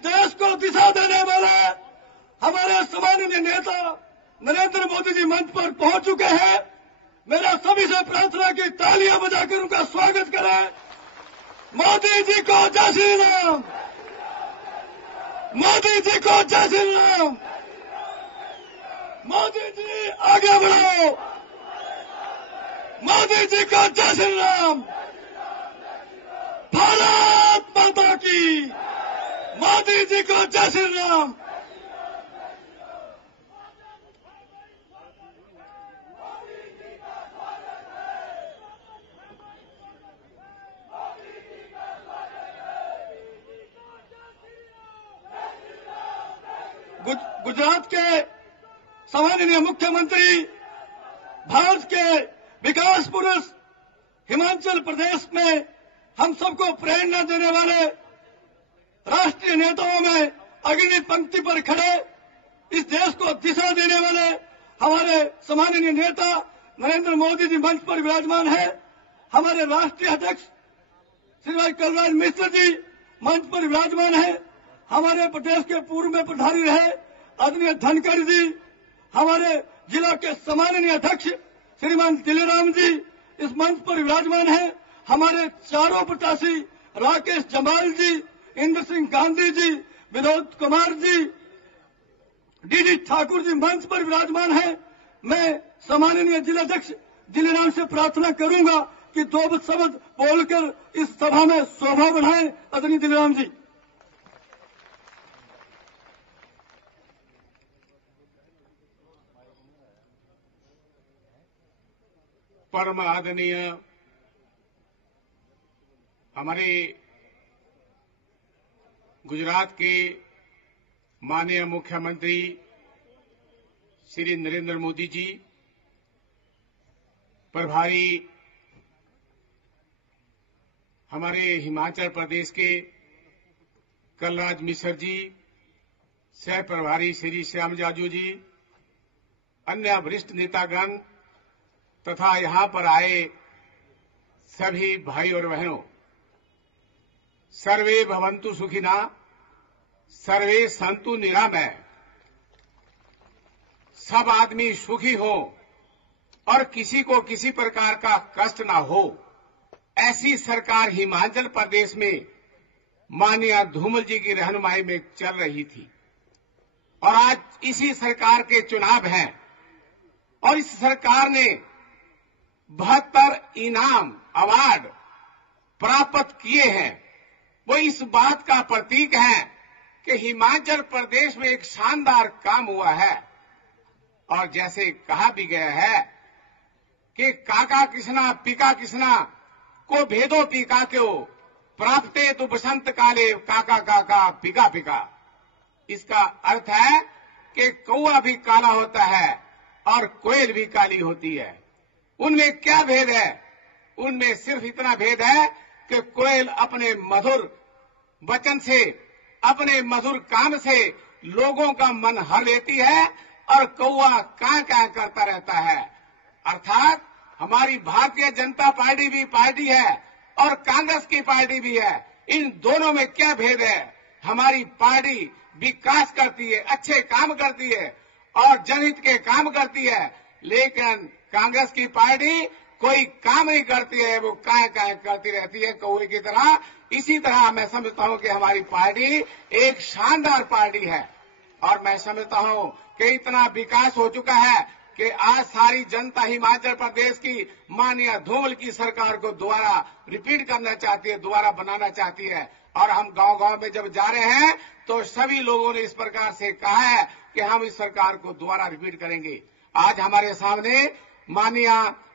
देश को दिशा देने वाले हमारे सम्माननीय नेता नरेंद्र मोदी जी मंच पर पहुंच चुके हैं। मेरा सभी से प्रार्थना की तालियां बजाकर उनका स्वागत करें। मोदी जी को जय श्री राम, मोदी जी को जय श्री राम, मोदी जी आगे बढ़ो, मोदी जी को जय श्री राम, भारत माता की, मोदी जी को जय श्री राम। गुजरात के सम्माननीय मुख्यमंत्री, भारत के विकास पुरुष, हिमाचल प्रदेश में हम सबको प्रेरणा देने वाले राष्ट्रीय नेताओं में अग्रणी पंक्ति पर खड़े, इस देश को दिशा देने वाले हमारे सम्माननीय नेता नरेंद्र मोदी जी मंच पर विराजमान है। हमारे राष्ट्रीय अध्यक्ष श्री भाई कलराज मिश्र जी मंच पर विराजमान है। हमारे प्रदेश के पूर्व में प्रभारी रहे आदरणीय धनखड़ जी, हमारे जिला के सम्माननीय अध्यक्ष श्रीमान दिलेराम जी इस मंच पर विराजमान है। हमारे चारों प्रत्याशी राकेश जमाल जी, इंद्र सिंह गांधी जी, विनोद कुमार जी, डीडी ठाकुर जी मंच पर विराजमान है। मैं सम्माननीय जिलाध्यक्ष दिलेराम से प्रार्थना करूंगा कि दो शब्द बोलकर इस सभा में शोभा बढ़ाएं। आदरणीय दिलेराम जी। परम आदरणीय हमारे गुजरात के माननीय मुख्यमंत्री श्री नरेंद्र मोदी जी, प्रभारी हमारे हिमाचल प्रदेश के कलराज मिश्र जी, सह प्रभारी श्री श्याम जाजू जी, अन्य वरिष्ठ नेतागण तथा यहां पर आए सभी भाई और बहनों, सर्वे भवन्तु सुखिना, सर्वे सन्तु निरामय। सब आदमी सुखी हो और किसी को किसी प्रकार का कष्ट ना हो, ऐसी सरकार हिमाचल प्रदेश में माननीय धूमल जी की रहनुमाई में चल रही थी। और आज इसी सरकार के चुनाव हैं और इस सरकार ने 72 इनाम अवार्ड प्राप्त किए हैं। वो इस बात का प्रतीक है कि हिमाचल प्रदेश में एक शानदार काम हुआ है। और जैसे कहा भी गया है कि काका कृष्णा पिका कृष्णा को भेदो पिका क्यों, प्राप्ते तो बसंत काले काका काका पिका पिका। इसका अर्थ है कि कौआ भी काला होता है और कोयल भी काली होती है। उनमें क्या भेद है? उनमें सिर्फ इतना भेद है कि कोयल अपने मधुर वचन से, अपने मधुर काम से लोगों का मन हर लेती है और कौआ कां कां करता रहता है। अर्थात हमारी भारतीय जनता पार्टी भी पार्टी है और कांग्रेस की पार्टी भी है। इन दोनों में क्या भेद है? हमारी पार्टी विकास करती है, अच्छे काम करती है और जनहित के काम करती है, लेकिन कांग्रेस की पार्टी कोई काम नहीं करती है, वो काय काय करती रहती है कौवे की तरह। इसी तरह मैं समझता हूं कि हमारी पार्टी एक शानदार पार्टी है और मैं समझता हूं कि इतना विकास हो चुका है कि आज सारी जनता हिमाचल प्रदेश की माननीय धूमल की सरकार को दोबारा रिपीट करना चाहती है, दोबारा बनाना चाहती है। और हम गांव-गांव में जब जा रहे हैं तो सभी लोगों ने इस प्रकार से कहा है कि हम इस सरकार को दोबारा रिपीट करेंगे। आज हमारे सामने माननीय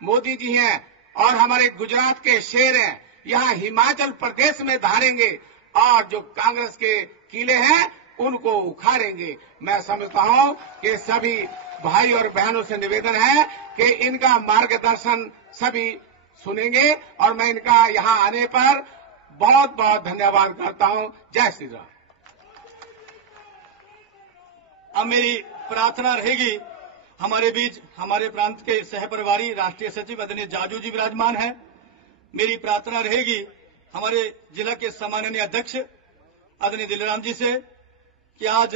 मोदी जी हैं और हमारे गुजरात के शेर हैं, यहाँ हिमाचल प्रदेश में धारेंगे और जो कांग्रेस के किले हैं उनको उखाड़ेंगे। मैं समझता हूं कि सभी भाई और बहनों से निवेदन है कि इनका मार्गदर्शन सभी सुनेंगे और मैं इनका यहाँ आने पर बहुत बहुत धन्यवाद करता हूं। जय श्री राम। अब मेरी प्रार्थना रहेगी, हमारे बीच हमारे प्रांत के सह प्रभारी राष्ट्रीय सचिव आदरणीय जाजू जी विराजमान हैं। मेरी प्रार्थना रहेगी हमारे जिला के सम्माननीय अध्यक्ष आदरणीय दिलेराम जी से कि आज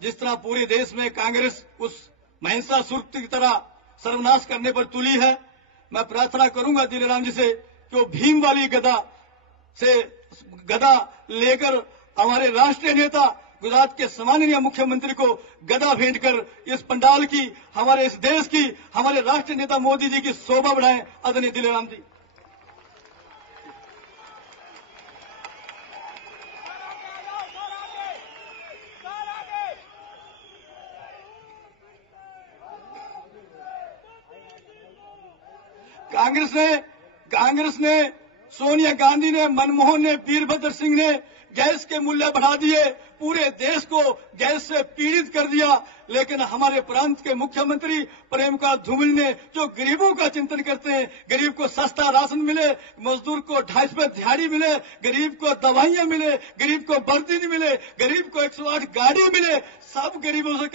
जिस तरह पूरे देश में कांग्रेस उस महिषासुर की तरह सर्वनाश करने पर तुली है, मैं प्रार्थना करूंगा दिलेराम जी से कि वो भीम वाली गदा लेकर हमारे राष्ट्रीय नेता गुजरात के सम्माननीय मुख्यमंत्री को गदा भेंट कर इस पंडाल की, हमारे इस देश की, हमारे राष्ट्रीय नेता मोदी जी की शोभा बढ़ाएं। आदरणीय दिलेराम जी। कांग्रेस ने सोनिया गांधी ने, मनमोहन ने, वीरभद्र सिंह ने गैस के मूल्य बढ़ा दिए, पूरे देश को गैस से पीड़ित कर दिया। लेकिन हमारे प्रांत के मुख्यमंत्री प्रेमकांत धूमल ने, जो गरीबों का चिंतन करते हैं, गरीब को सस्ता राशन मिले, मजदूर को 250 रुपये दिहाड़ी मिले, गरीब को दवाइयां मिले, गरीब को वर्दी नहीं मिले, गरीब को 108 गाड़ी मिले, सब गरीबों से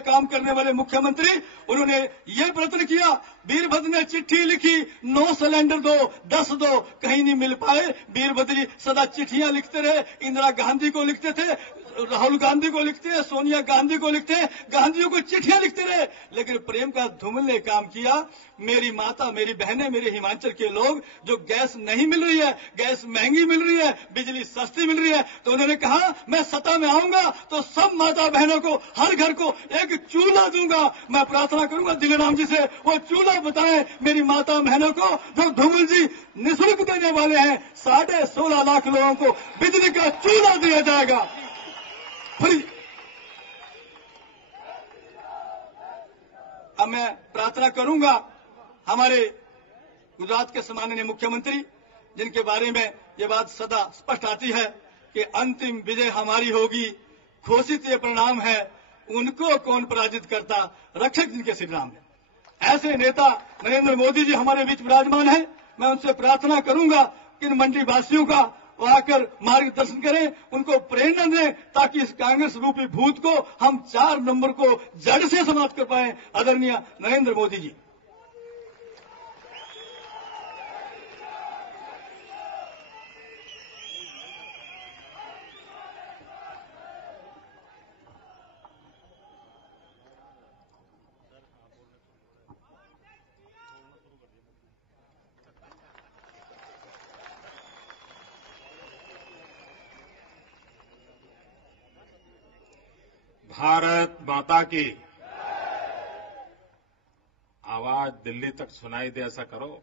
काम करने वाले मुख्यमंत्री, उन्होंने ये प्रयत्न किया। वीरभद्र ने चिट्ठी लिखी, 9 सिलेंडर दो, 10 दो, कहीं नहीं मिल पाए। वीरभद्र जी सदा चिट्ठियां लिखते रहे, इंदिरा गांधी को लिखते थे, राहुल गांधी को लिखते हैं, सोनिया गांधी को लिखते हैं, गांधियों को चिट्ठियां लिखते रहे। लेकिन प्रेमकांत धूमल ने काम किया। मेरी माता, मेरी बहनें, मेरे हिमाचल के लोग, जो गैस नहीं मिल रही है, गैस महंगी मिल रही है, बिजली सस्ती मिल रही है, तो उन्होंने कहा मैं सत्ता में आऊंगा तो सब माता बहनों को, हर घर को एक चूल्हा दूंगा। मैं प्रार्थना करूंगा दिलेराम जी से, वो चूल्हा बताएं मेरी माता बहनों को, जो धूमल जी निःशुल्क देने वाले हैं। 16.5 लाख लोगों को बिजली का चूल्हा दिया जाएगा। अब मैं प्रार्थना करूंगा हमारे गुजरात के सम्माननीय मुख्यमंत्री, जिनके बारे में ये बात सदा स्पष्ट आती है कि अंतिम विजय हमारी होगी, घोषित ये परिणाम है, उनको कौन पराजित करता, रक्षक जिनके श्री राम है। ऐसे नेता नरेंद्र मोदी जी हमारे बीच विराजमान है। मैं उनसे प्रार्थना करूंगा कि इन मंडी वासियों का वो आकर मार्गदर्शन करें, उनको प्रेरणा दें, ताकि इस कांग्रेस रूपी भूत को हम 4 नंबर को जड़ से समाप्त कर पाएं। आदरणीय नरेंद्र मोदी जी। भारत माता की आवाज दिल्ली तक सुनाई दे, ऐसा करो।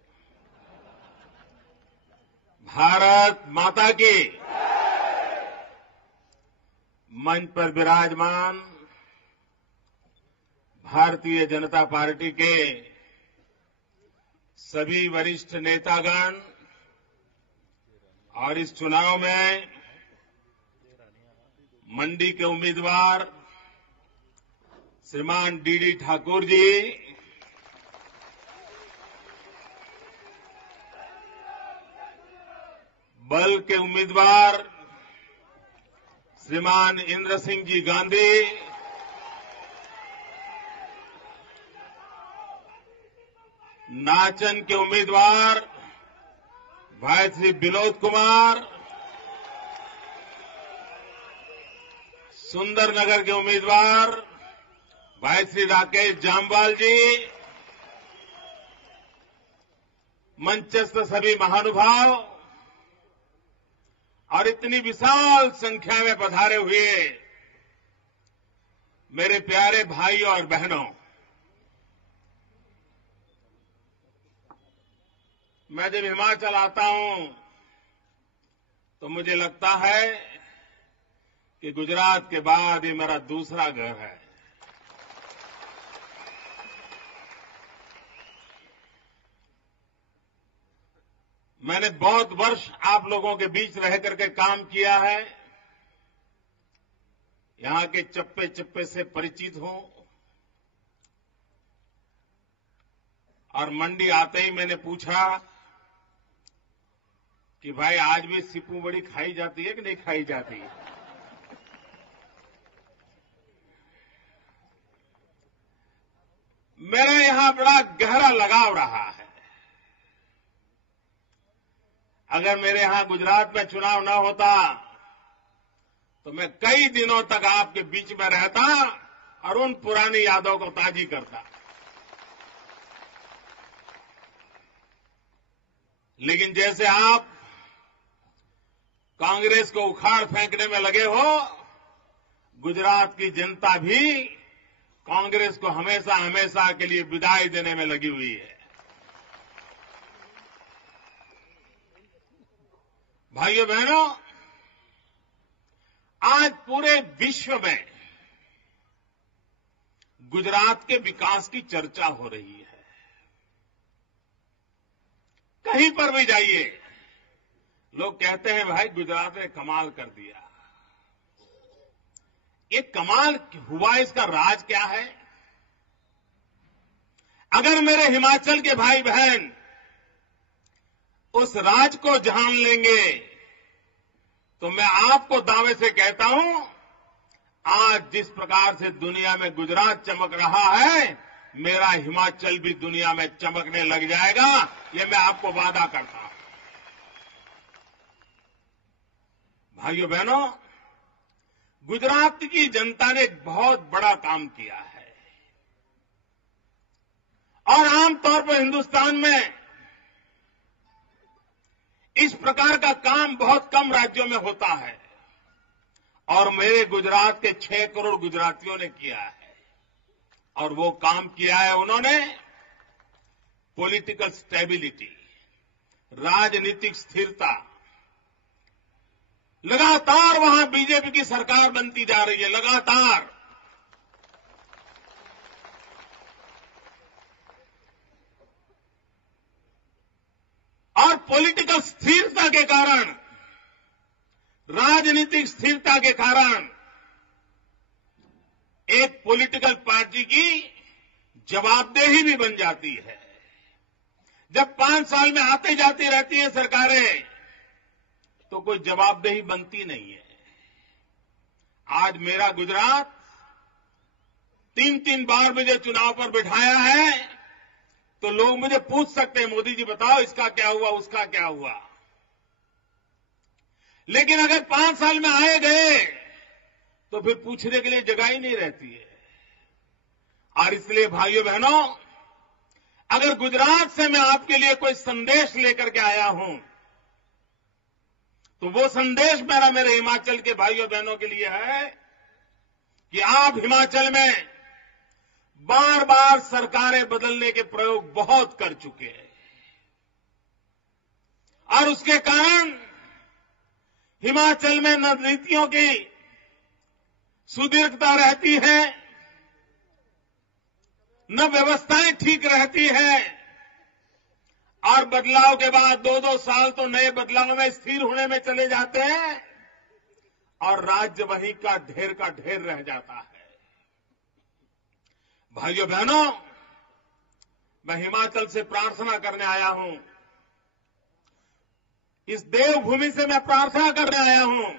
भारत माता की। मंच पर विराजमान भारतीय जनता पार्टी के सभी वरिष्ठ नेतागण और इस चुनाव में मंडी के उम्मीदवार श्रीमान डीडी ठाकुर जी, बल के उम्मीदवार श्रीमान इंद्र सिंह जी गांधी, नाचन के उम्मीदवार भाई श्री विनोद कुमार, सुंदरनगर के उम्मीदवार भाई श्री राकेश जामवाल जी, मंचस्थ सभी महानुभाव और इतनी विशाल संख्या में पधारे हुए मेरे प्यारे भाई और बहनों, मैं जब हिमाचल आता हूं तो मुझे लगता है कि गुजरात के बाद ये मेरा दूसरा घर है। मैंने बहुत वर्ष आप लोगों के बीच रह करके काम किया है, यहां के चप्पे चप्पे से परिचित हूं और मंडी आते ही मैंने पूछा कि भाई आज भी सिप्पू बड़ी खाई जाती है कि नहीं खाई जाती है। मेरा यहां बड़ा गहरा लगाव रहा है। अगर मेरे यहां गुजरात में चुनाव न होता तो मैं कई दिनों तक आपके बीच में रहता और उन पुरानी यादों को ताजी करता। लेकिन जैसे आप कांग्रेस को उखाड़ फेंकने में लगे हो, गुजरात की जनता भी कांग्रेस को हमेशा हमेशा के लिए विदाई देने में लगी हुई है। भाइयों बहनों, आज पूरे विश्व में गुजरात के विकास की चर्चा हो रही है। कहीं पर भी जाइए, लोग कहते हैं भाई गुजरात ने कमाल कर दिया। ये कमाल हुआ, इसका राज क्या है? अगर मेरे हिमाचल के भाई बहन उस राज को जान लेंगे तो मैं आपको दावे से कहता हूं, आज जिस प्रकार से दुनिया में गुजरात चमक रहा है, मेरा हिमाचल भी दुनिया में चमकने लग जाएगा। ये मैं आपको वादा करता हूं। भाइयों बहनों, गुजरात की जनता ने एक बहुत बड़ा काम किया है और आमतौर पर हिंदुस्तान में इस प्रकार का काम बहुत कम राज्यों में होता है और मेरे गुजरात के 6 करोड़ गुजरातियों ने किया है। और वो काम किया है उन्होंने पॉलिटिकल स्टेबिलिटी, राजनीतिक स्थिरता। लगातार वहां बीजेपी की सरकार बनती जा रही है, लगातार। और पॉलिटिकल स्थिरता के कारण, राजनीतिक स्थिरता के कारण एक पॉलिटिकल पार्टी की जवाबदेही भी बन जाती है। जब 5 साल में आते जाती रहती हैं सरकारें तो कोई जवाबदेही बनती नहीं है। आज मेरा गुजरात 3-3 बार मुझे चुनाव पर बिठाया है तो लोग मुझे पूछ सकते हैं, मोदी जी बताओ इसका क्या हुआ, उसका क्या हुआ। लेकिन अगर 5 साल में आए गए तो फिर पूछने के लिए जगह ही नहीं रहती है। और इसलिए भाइयों बहनों, अगर गुजरात से मैं आपके लिए कोई संदेश लेकर के आया हूं तो वो संदेश मेरे हिमाचल के भाइयों बहनों के लिए है कि आप हिमाचल में बार बार सरकारें बदलने के प्रयोग बहुत कर चुके हैं और उसके कारण हिमाचल में न नीतियों की सुदीर्घता रहती है, न व्यवस्थाएं ठीक रहती है और बदलाव के बाद 2-2 साल तो नए बदलाव में स्थिर होने में चले जाते हैं और राज्य वहीं का ढेर रह जाता है। भाइयों बहनों, मैं हिमाचल से प्रार्थना करने आया हूं, इस देवभूमि से मैं प्रार्थना करने आया हूं,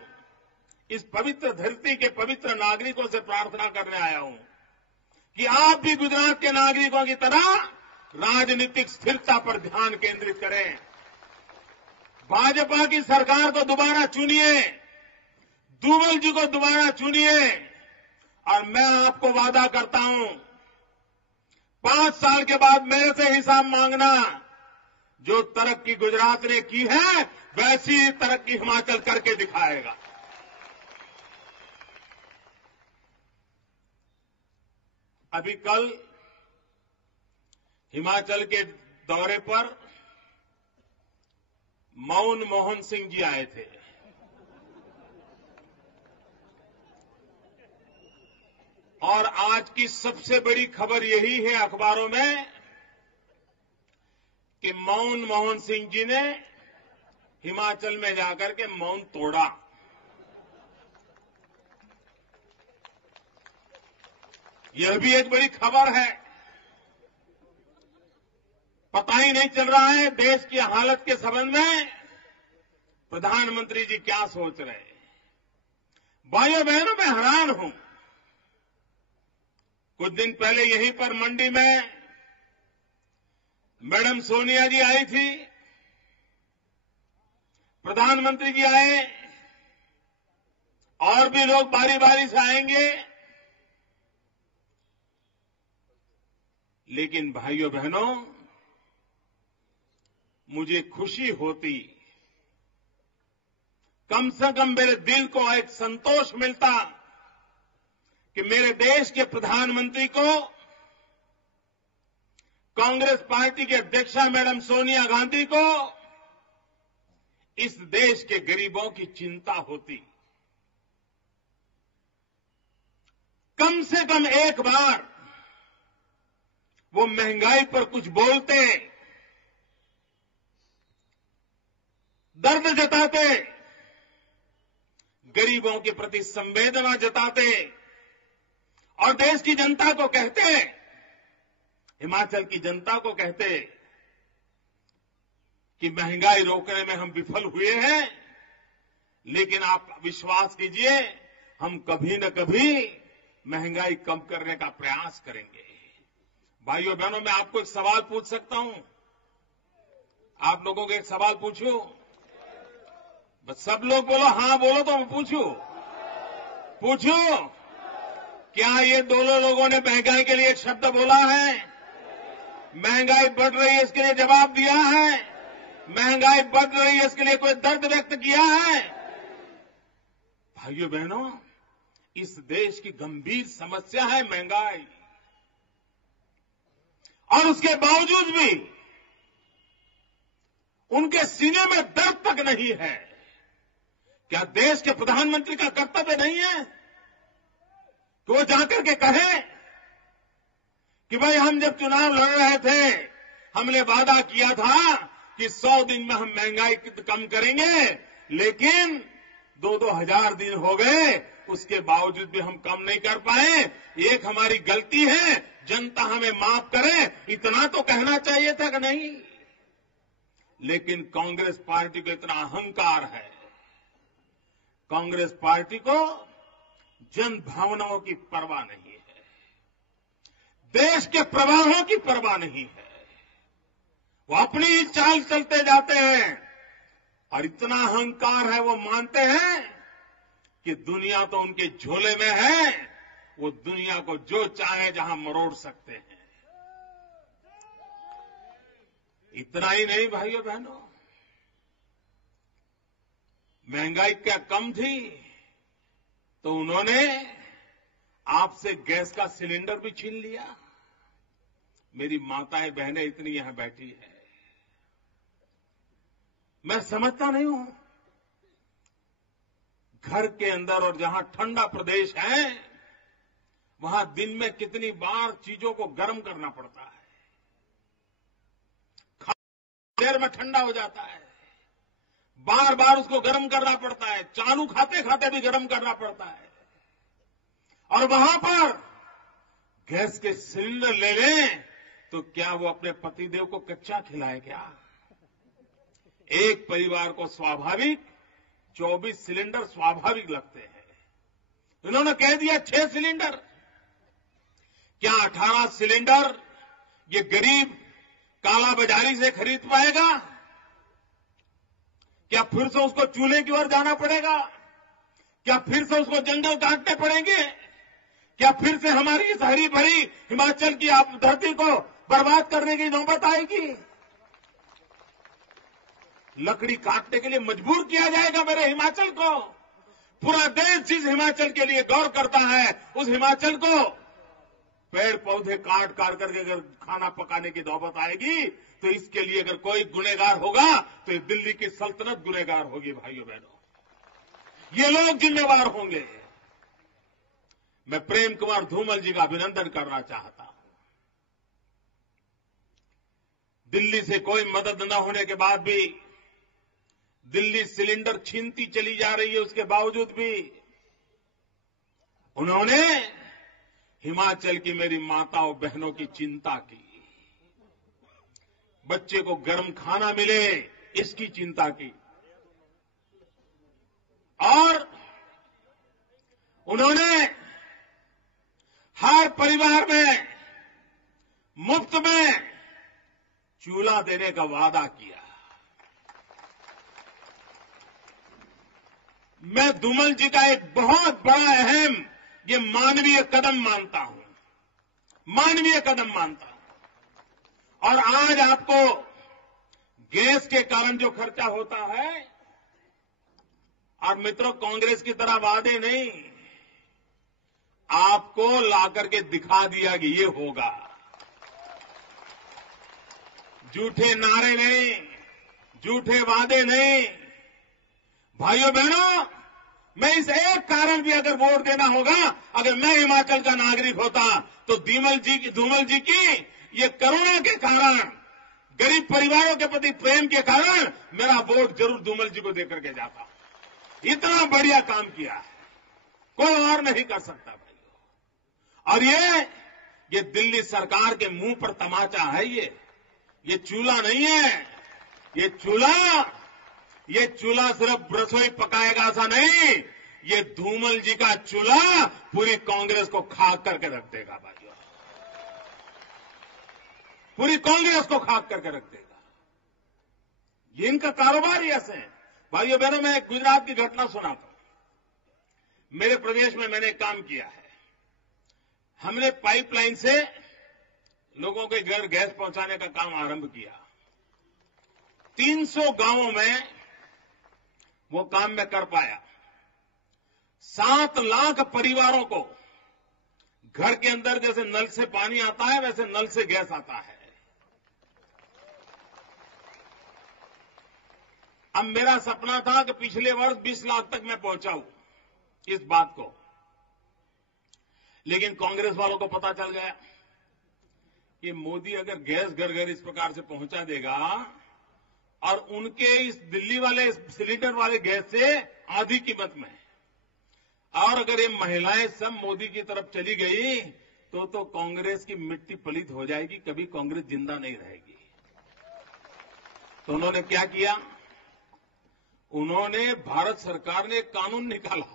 इस पवित्र धरती के पवित्र नागरिकों से प्रार्थना करने आया हूं कि आप भी गुजरात के नागरिकों की तरह राजनीतिक स्थिरता पर ध्यान केंद्रित करें। भाजपा की सरकार को दोबारा चुनिए, दूवल जी को दोबारा चुनिए और मैं आपको वादा करता हूं 5 साल के बाद मेरे से हिसाब मांगना। जो तरक्की गुजरात ने की है वैसी तरक्की हिमाचल करके दिखाएगा। अभी कल हिमाचल के दौरे पर मौन मोहन सिंह जी आए थे। और आज की सबसे बड़ी खबर यही है अखबारों में कि मौन मोहन सिंह जी ने हिमाचल में जाकर के मौन तोड़ा। यह भी एक बड़ी खबर है। पता ही नहीं चल रहा है देश की हालत के संबंध में प्रधानमंत्री जी क्या सोच रहे हैं। भाइयों बहनों, मैं हैरान हूं। कुछ दिन पहले यहीं पर मंडी में मैडम सोनिया जी आई थी, प्रधानमंत्री जी आए, और भी लोग बारी बारी से आएंगे, लेकिन भाइयों बहनों, मुझे खुशी होती, कम से कम मेरे दिल को एक संतोष मिलता कि मेरे देश के प्रधानमंत्री को कांग्रेस पार्टी के अध्यक्षा मैडम सोनिया गांधी को इस देश के गरीबों की चिंता होती। कम से कम एक बार वो महंगाई पर कुछ बोलते, दर्द जताते, गरीबों के प्रति संवेदना जताते और देश की जनता को कहते, हिमाचल की जनता को कहते कि महंगाई रोकने में हम विफल हुए हैं, लेकिन आप विश्वास कीजिए हम कभी न कभी महंगाई कम करने का प्रयास करेंगे। भाइयों बहनों, मैं आपको एक सवाल पूछ सकता हूं? आप लोगों को एक सवाल पूछूं? बस सब लोग बोलो, हां बोलो तो मैं पूछूं? क्या ये दोनों लोगों ने महंगाई के लिए एक शब्द बोला है? महंगाई बढ़ रही है इसके लिए जवाब दिया है? महंगाई बढ़ रही है इसके लिए कोई दर्द व्यक्त किया है? भाइयों बहनों, इस देश की गंभीर समस्या है महंगाई, और उसके बावजूद भी उनके सीने में दर्द तक नहीं है। क्या देश के प्रधानमंत्री का कर्तव्य नहीं है कि वो जाकर के कहें कि भाई हम जब चुनाव लड़ रहे थे हमने वादा किया था कि 100 दिन में हम महंगाई कम करेंगे, लेकिन 2-2 हजार दिन हो गए, उसके बावजूद भी हम कम नहीं कर पाए, एक हमारी गलती है, जनता हमें माफ करे, इतना तो कहना चाहिए था कि नहीं? लेकिन कांग्रेस पार्टी को इतना अहंकार है, कांग्रेस पार्टी को जन भावनाओं की परवाह नहीं है, देश के प्रवाहों की परवाह नहीं है। वो अपनी ही चाल चलते जाते हैं और इतना अहंकार है, वो मानते हैं कि दुनिया तो उनके झोले में है, वो दुनिया को जो चाहे जहां मरोड़ सकते हैं। इतना ही नहीं भाइयों बहनों, महंगाई क्या कम थी तो उन्होंने आपसे गैस का सिलेंडर भी छीन लिया। मेरी माताएं बहनें इतनी यहां बैठी है, मैं समझता नहीं हूं, घर के अंदर और जहां ठंडा प्रदेश है वहां दिन में कितनी बार चीजों को गर्म करना पड़ता है, देर में ठंडा हो जाता है, बार बार उसको गर्म करना पड़ता है, चालू खाते खाते भी गर्म करना पड़ता है, और वहां पर गैस के सिलेंडर ले लें तो क्या वो अपने पतिदेव को कच्चा खिलाए क्या? एक परिवार को स्वाभाविक 24 सिलेंडर स्वाभाविक लगते हैं, इन्होंने कह दिया 6 सिलेंडर। क्या 18 सिलेंडर ये गरीब काला बाजारी से खरीद पाएगा? क्या फिर से उसको चूल्हे की ओर जाना पड़ेगा? क्या फिर से उसको जंगल काटने पड़ेंगे? क्या फिर से हमारी इस हरी भरी हिमाचल की आप धरती को बर्बाद करने की नौबत आएगी? लकड़ी काटने के लिए मजबूर किया जाएगा मेरे हिमाचल को? पूरा देश जिस हिमाचल के लिए गौर करता है, उस हिमाचल को पेड़ पौधे काट करके अगर खाना पकाने की नौबत आएगी तो इसके लिए अगर कोई गुनहगार होगा तो ये दिल्ली की सल्तनत गुनहगार होगी। भाइयों बहनों, ये लोग जिम्मेवार होंगे। मैं प्रेम कुमार धूमल जी का अभिनंदन करना चाहता हूं। दिल्ली से कोई मदद न होने के बाद भी दिल्ली सिलेंडर छीनती चली जा रही है, उसके बावजूद भी उन्होंने हिमाचल की मेरी माताओं बहनों की चिंता की, बच्चे को गर्म खाना मिले इसकी चिंता की, और उन्होंने हर परिवार में मुफ्त में चूल्हा देने का वादा किया। मैं धूमल जी का एक बहुत बड़ा अहम ये मानवीय कदम मानता हूं, मानवीय कदम मानता हूं। और आज आपको गैस के कारण जो खर्चा होता है, और मित्रों कांग्रेस की तरह वादे नहीं, आपको लाकर के दिखा दिया कि ये होगा। झूठे नारे नहीं, झूठे वादे नहीं। भाइयों बहनों, मैं इस एक कारण भी अगर वोट देना होगा, अगर मैं हिमाचल का नागरिक होता तो धूमल जी की ये करुणा के कारण, गरीब परिवारों के प्रति प्रेम के कारण मेरा वोट जरूर धूमल जी को देकर के जाता। इतना बढ़िया काम किया है, कोई और नहीं कर सकता भाइयों। और ये दिल्ली सरकार के मुंह पर तमाचा है। ये चूल्हा नहीं है। ये चूल्हा सिर्फ रसोई पकाएगा ऐसा नहीं, ये धूमल जी का चूल्हा पूरी कांग्रेस को खाक करके रख देगा भाइयों, पूरी कांग्रेस को खाक करके रख देगा। ये इनका कारोबार ही ऐसे है। भाइयों बहनों, मैं गुजरात की घटना सुनाता हूं। मेरे प्रदेश में मैंने काम किया है। हमने पाइपलाइन से लोगों के घर गैस पहुंचाने का काम आरंभ किया। 300 गांवों में वो काम मैं कर पाया। 7 लाख परिवारों को घर के अंदर जैसे नल से पानी आता है वैसे नल से गैस आता है। अब मेरा सपना था कि पिछले वर्ष 20 लाख तक मैं पहुंचाऊं इस बात को, लेकिन कांग्रेस वालों को पता चल गया कि मोदी अगर गैस घर घर इस प्रकार से पहुंचा देगा और उनके इस दिल्ली वाले सिलेंडर वाले गैस से आधी कीमत में, और अगर ये महिलाएं सब मोदी की तरफ चली गई तो कांग्रेस की मिट्टी पलीत हो जाएगी, कभी कांग्रेस जिंदा नहीं रहेगी। तो उन्होंने क्या किया? उन्होंने, भारत सरकार ने एक कानून निकाला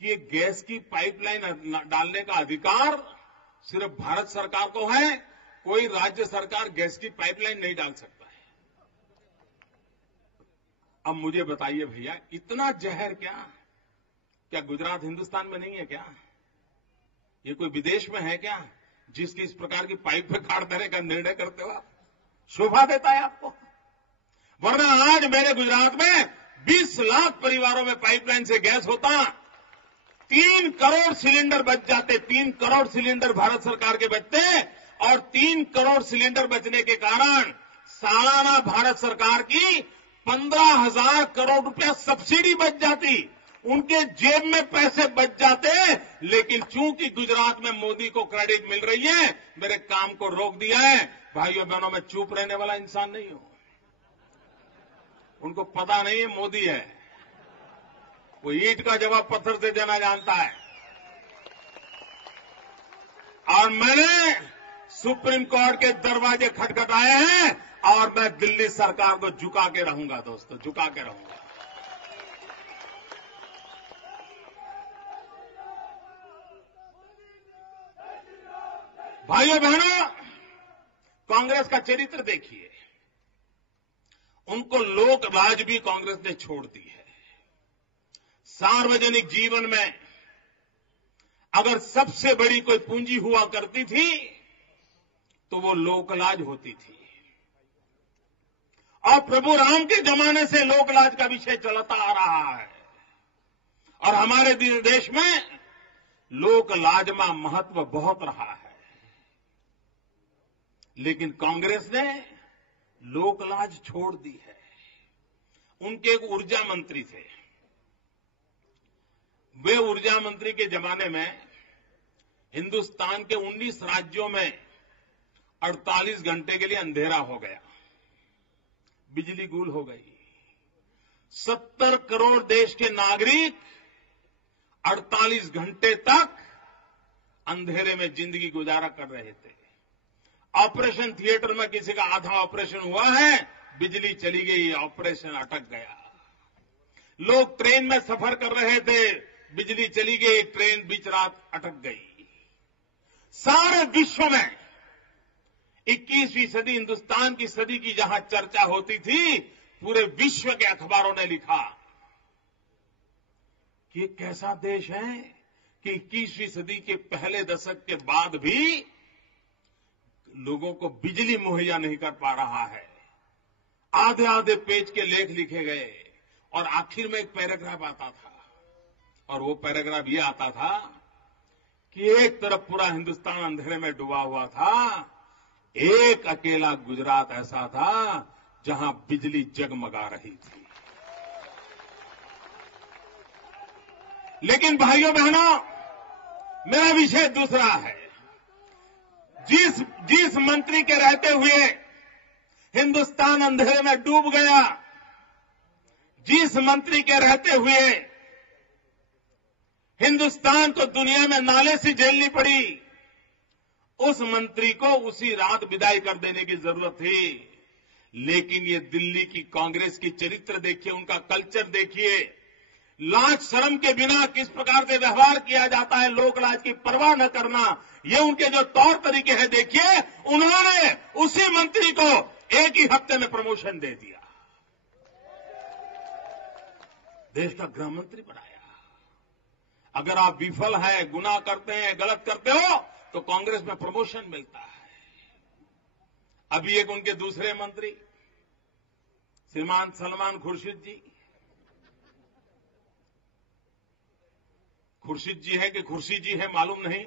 कि गैस की पाइपलाइन डालने का अधिकार सिर्फ भारत सरकार को है, कोई राज्य सरकार गैस की पाइपलाइन नहीं डाल सकता है। अब मुझे बताइए भैया, इतना जहर क्या गुजरात हिंदुस्तान में नहीं है क्या? ये कोई विदेश में है क्या जिसकी इस प्रकार की पाइप पे काट देने का निर्णय करते हो आप? शोभा देता है आपको? वरना आज मेरे गुजरात में 20 लाख परिवारों में पाइपलाइन से गैस होता, 3 करोड़ सिलेंडर बच जाते। 3 करोड़ सिलेंडर भारत सरकार के बचते, और 3 करोड़ सिलेंडर बचने के कारण सालाना भारत सरकार की 15,000 करोड़ रुपया सब्सिडी बच जाती, उनके जेब में पैसे बच जाते। लेकिन चूंकि गुजरात में मोदी को क्रेडिट मिल रही है, मेरे काम को रोक दिया है। भाइयों बहनों, मैं चुप रहने वाला इंसान नहीं हूं। उनको पता नहीं है मोदी है, वो ईंट का जवाब पत्थर से देना जानता है। और मैंने सुप्रीम कोर्ट के दरवाजे खटखटाए हैं, और मैं दिल्ली सरकार को झुका के रहूंगा दोस्तों, झुका के रहूंगा। भाइयों बहनों, कांग्रेस का चरित्र देखिए। उनको लोक राज भी कांग्रेस ने छोड़ दी है। सार्वजनिक जीवन में अगर सबसे बड़ी कोई पूंजी हुआ करती थी तो वो लोकलाज होती थी, और प्रभु राम के जमाने से लोकलाज का विषय चलता आ रहा है। और हमारे देश में लोकलाज में महत्व बहुत रहा है। लेकिन कांग्रेस ने लोकलाज छोड़ दी है। उनके एक ऊर्जा मंत्री थे, वे ऊर्जा मंत्री के जमाने में हिंदुस्तान के 19 राज्यों में 48 घंटे के लिए अंधेरा हो गया, बिजली गुल हो गई। 70 करोड़ देश के नागरिक 48 घंटे तक अंधेरे में जिंदगी गुजारा कर रहे थे। ऑपरेशन थिएटर में किसी का आधा ऑपरेशन हुआ है, बिजली चली गई, ऑपरेशन अटक गया। लोग ट्रेन में सफर कर रहे थे, बिजली चली गई, ट्रेन बीच रात अटक गई। सारे विश्व में 21वीं सदी, हिंदुस्तान की सदी की जहां चर्चा होती थी, पूरे विश्व के अखबारों ने लिखा कि ये कैसा देश है कि 21वीं सदी के पहले दशक के बाद भी लोगों को बिजली मुहैया नहीं कर पा रहा है। आधे आधे पेज के लेख लिखे गए और आखिर में एक पैराग्राफ आता था, और वो पैराग्राफ ये आता था कि एक तरफ पूरा हिंदुस्तान अंधेरे में डूबा हुआ था, एक अकेला गुजरात ऐसा था जहां बिजली जगमगा रही थी। लेकिन भाइयों बहनों, मेरा विषय दूसरा है। जिस मंत्री के रहते हुए हिंदुस्तान अंधेरे में डूब गया, जिस मंत्री के रहते हुए हिंदुस्तान को दुनिया में नाले से झेलनी पड़ी, उस मंत्री को उसी रात विदाई कर देने की जरूरत थी। लेकिन ये दिल्ली की कांग्रेस की चरित्र देखिए, उनका कल्चर देखिए, लाज शर्म के बिना किस प्रकार से व्यवहार किया जाता है, लोक लाज की परवाह न करना, ये उनके जो तौर तरीके हैं देखिए। उन्होंने उसी मंत्री को एक ही हफ्ते में प्रमोशन दे दिया, देश का गृह मंत्री बनाया। अगर आप विफल हैं, गुनाह करते हैं, गलत करते हो, तो कांग्रेस में प्रमोशन मिलता है। अभी एक उनके दूसरे मंत्री श्रीमान सलमान खुर्शीद जी, खुर्शीद जी है कि खुर्शी जी है मालूम नहीं,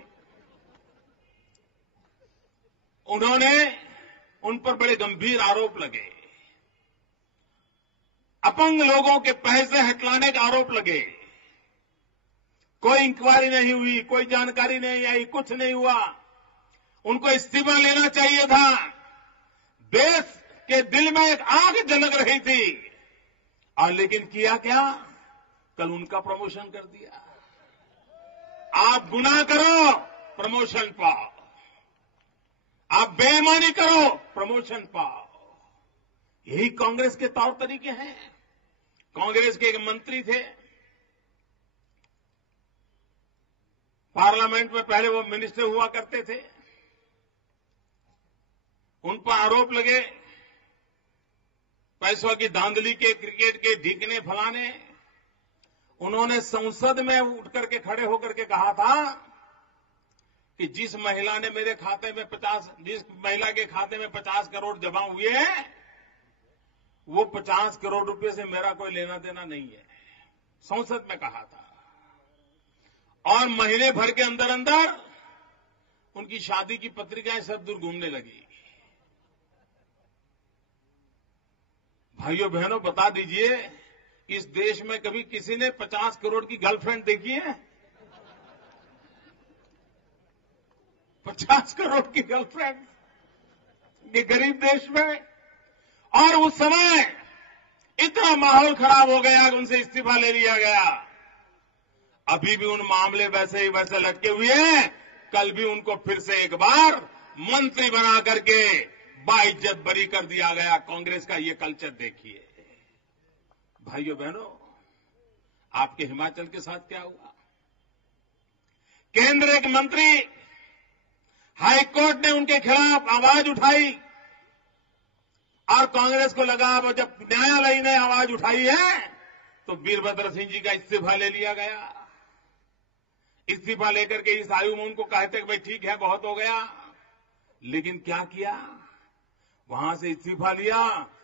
उन्होंने उन पर बड़े गंभीर आरोप लगे, अपंग लोगों के पैसे हटलाने का आरोप लगे। कोई इंक्वायरी नहीं हुई, कोई जानकारी नहीं आई, कुछ नहीं हुआ। उनको इस्तीफा लेना चाहिए था। देश के दिल में एक आग जलक रही थी, और लेकिन किया क्या? कल उनका प्रमोशन कर दिया। आप गुनाह करो, प्रमोशन पाओ। आप बेईमानी करो, प्रमोशन पाओ। यही कांग्रेस के तौर तरीके हैं। कांग्रेस के एक मंत्री थे, पार्लियामेंट में पहले वो मिनिस्टर हुआ करते थे। उन पर आरोप लगे पैसों की धांधली के, क्रिकेट के ढीकने फलाने। उन्होंने संसद में उठ करके खड़े होकर के कहा था कि जिस महिला ने मेरे खाते में जिस महिला के खाते में 50 करोड़ जमा हुए हैं, वो 50 करोड़ रुपए से मेरा कोई लेना देना नहीं है। संसद में कहा था। और महीने भर के अंदर अंदर उनकी शादी की पत्रिकाएं सब दूर घूमने लगी। भाइयों बहनों, बता दीजिए, इस देश में कभी किसी ने 50 करोड़ की गर्लफ्रेंड देखी है? 50 करोड़ की गर्लफ्रेंड ये गरीब देश में। और उस समय इतना माहौल खराब हो गया कि उनसे इस्तीफा ले लिया गया। अभी भी उन मामले वैसे ही वैसे लटके हुए हैं। कल भी उनको फिर से एक बार मंत्री बना करके बाइज्जत बरी कर दिया गया। कांग्रेस का ये कल्चर देखिए। भाइयों बहनों, आपके हिमाचल के साथ क्या हुआ? केंद्र एक मंत्री, हाईकोर्ट ने उनके खिलाफ आवाज उठाई, और कांग्रेस को लगा अब जब न्यायालय ने आवाज उठाई है तो वीरभद्र सिंह जी का इस्तीफा ले लिया गया। इस्तीफा लेकर के इस आयु में उनको कहते कि भाई ठीक है, बहुत हो गया। लेकिन क्या किया? वहां से इस्तीफा लिया